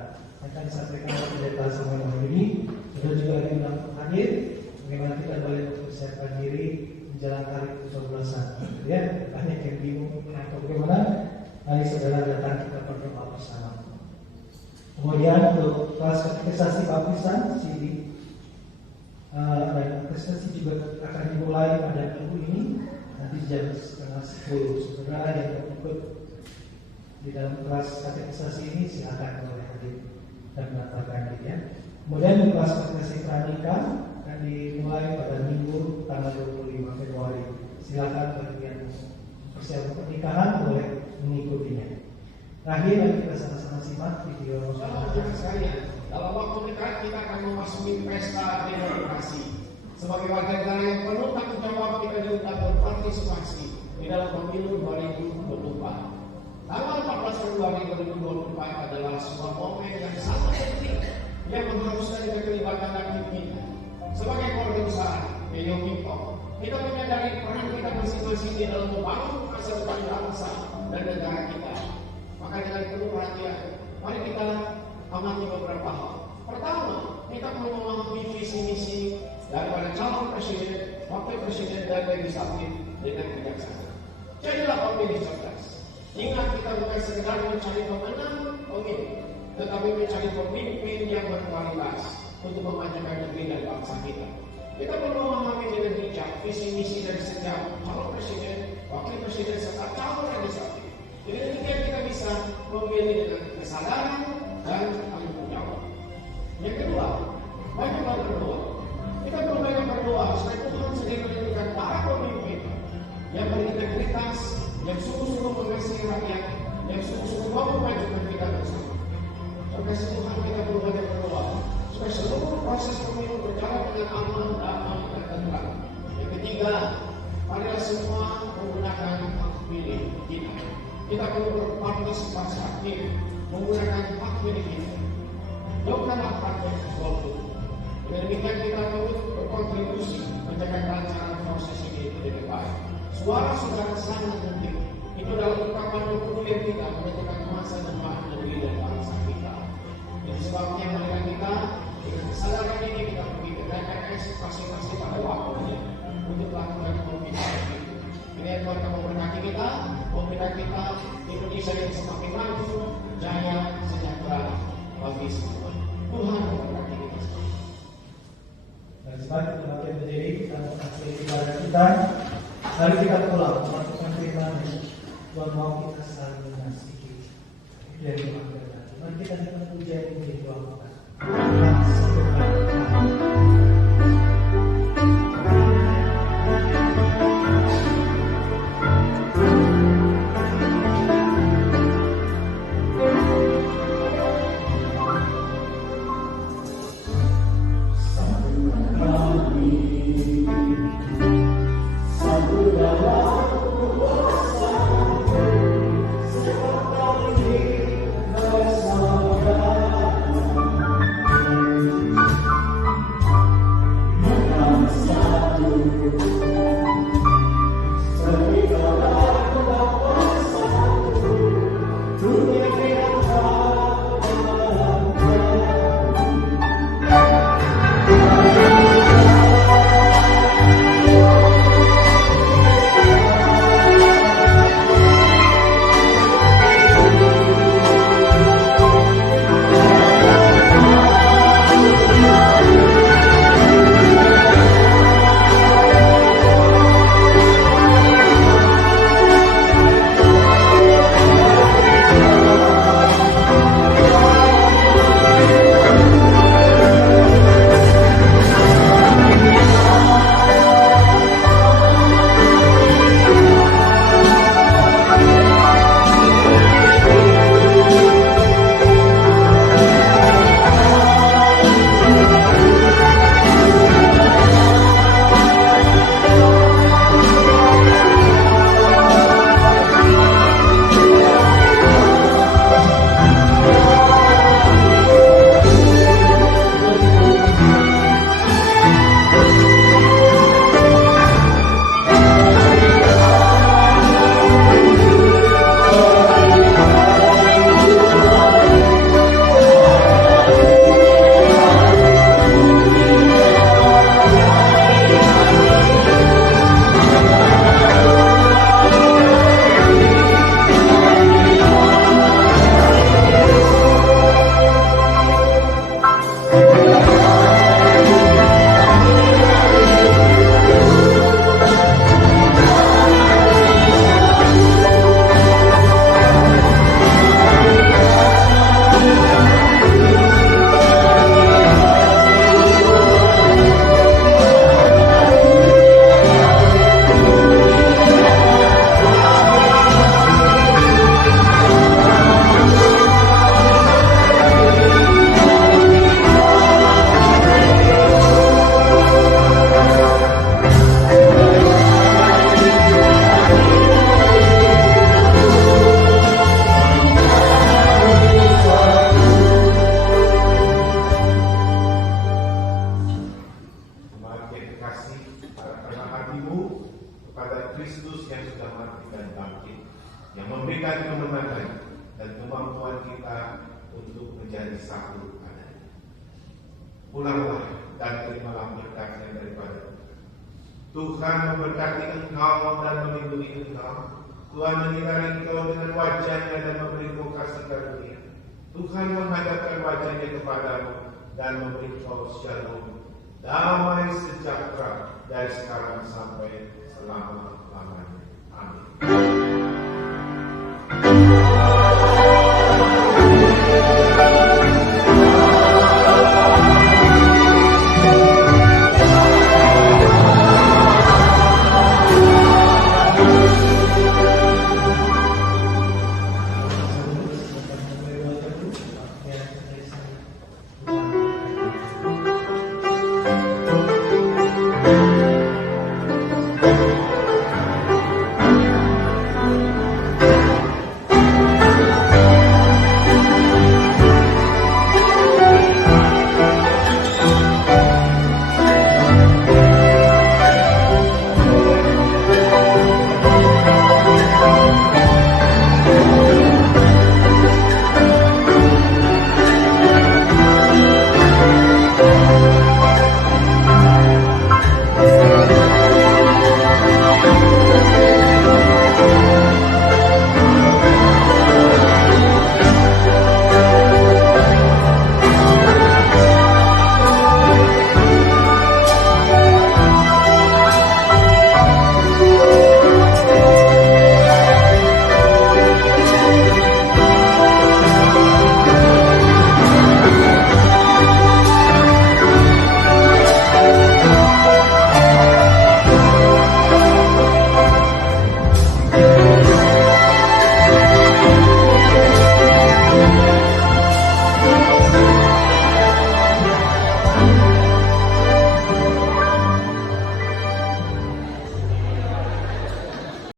Akan disampaikan oleh Pendeta Samuel Wahyudi. Kita juga diundang untuk hadir. Bagaimana kita boleh mempersiapkan diri menjelang hari ke-12an, ya. Banyak yang bingung atau bagaimana. Mari saudara datang kita berdoa bersama. Kemudian untuk kelas katekisasi baptisan CD dan katekisasi juga akan dimulai pada minggu ini nanti jam 9:30. Saudara yang ikut di dalam kelas katekisasi ini silakan boleh hadir dan mendaftarkan diri ya. Kemudian kelas katekisasi pranikah akan dimulai pada minggu tanggal 25 Februari. Silakan bagi yang persiapan pernikahan boleh mengikutinya. Terakhir mari kita sama-sama simak video. Saudara sekalian, dalam waktu dekat kita akan memasuki pesta demokrasi. Sebagai warga negara yang penuh tanggung jawab, kita diundang berpartisipasi di dalam pemilu 2024. Tanggal 14 Februari 2024 adalah sebuah momen yang sangat penting yang mengharuskan keterlibatan aktif kita. Sebagai keluarga besar, Meyo Pinto Kita menyadari peran kita masing-masing di dalam membangun masa depan bangsa dan negara kita. Maka dengan penuh perhatian, mari kita amati beberapa hal. Pertama, kita perlu memahami visi misi daripada calon presiden, wakil presiden dan legislatif dengan bijaksana. Jadilah pemilih cerdas. Ingat, kita bukan sekedar mencari pemenang pemilu, tetapi mencari pemimpin yang berkualitas untuk memajukan negeri dan bangsa kita. Kita perlu memahami dengan bijak visi misi dari setiap calon presiden, wakil presiden serta calon legislatif. Dengan demikian kita bisa memilih dengan kesadaran dan tanggung jawab. Yang kedua, banyaklah berdoa. Kita perlu banyak berdoa supaya Tuhan sendiri menentukan para pemimpin yang berintegritas, yang sungguh-sungguh mengasihi rakyat, yang sungguh-sungguh mau memajukan kita bersama. Terkasih Tuhan, kita perlu banyak berdoa supaya seluruh proses pemilu berjalan dengan aman, damai, dan tentram. Yang ketiga, marilah semua menggunakan hak pilih kita. Kita perlu berpartisipasi aktif menggunakan hak pilih kita. Jauhkanlah praktek golput. Dengan demikian kita perlu berkontribusi menjaga kelancaran proses ini dengan baik. Suara saudara sangat penting. Itu dalam ungkapan dokumen kita menentukan masa depan negeri dan bangsa kita. Itu sebabnya marilah kita dengan kesadaran ini kita pergi ke TPS masing-masing pada waktunya untuk melakukan pemilihan itu. Ini Tuhan akan memberkati kita, memberikan kita Indonesia yang semakin maju, jaya, sejahtera bagi semua. Tuhan memberkati kita semua. Dan sebab kita berdiri kita mengakhiri ibadah kita. Mari kita pulang melakukan firman Tuhan mau kita selalu mengasihi dari Tuhan. Mari kita dengan pujian ini doakan. Satu dalam yang memberikan kemenangan dan kemampuan kita untuk menjadi satu adanya. Pulanglah dan terimalah berkat yang daripada Tuhan memberkati engkau dan melindungi engkau. Tuhan menyinari engkau dengan wajah-Nya dan memberi engkau kasih karunia. Tuhan menghadapkan wajah-Nya kepadamu dan memberi engkau shalom, damai sejahtera dari sekarang sampai selama-lamanya. Amin.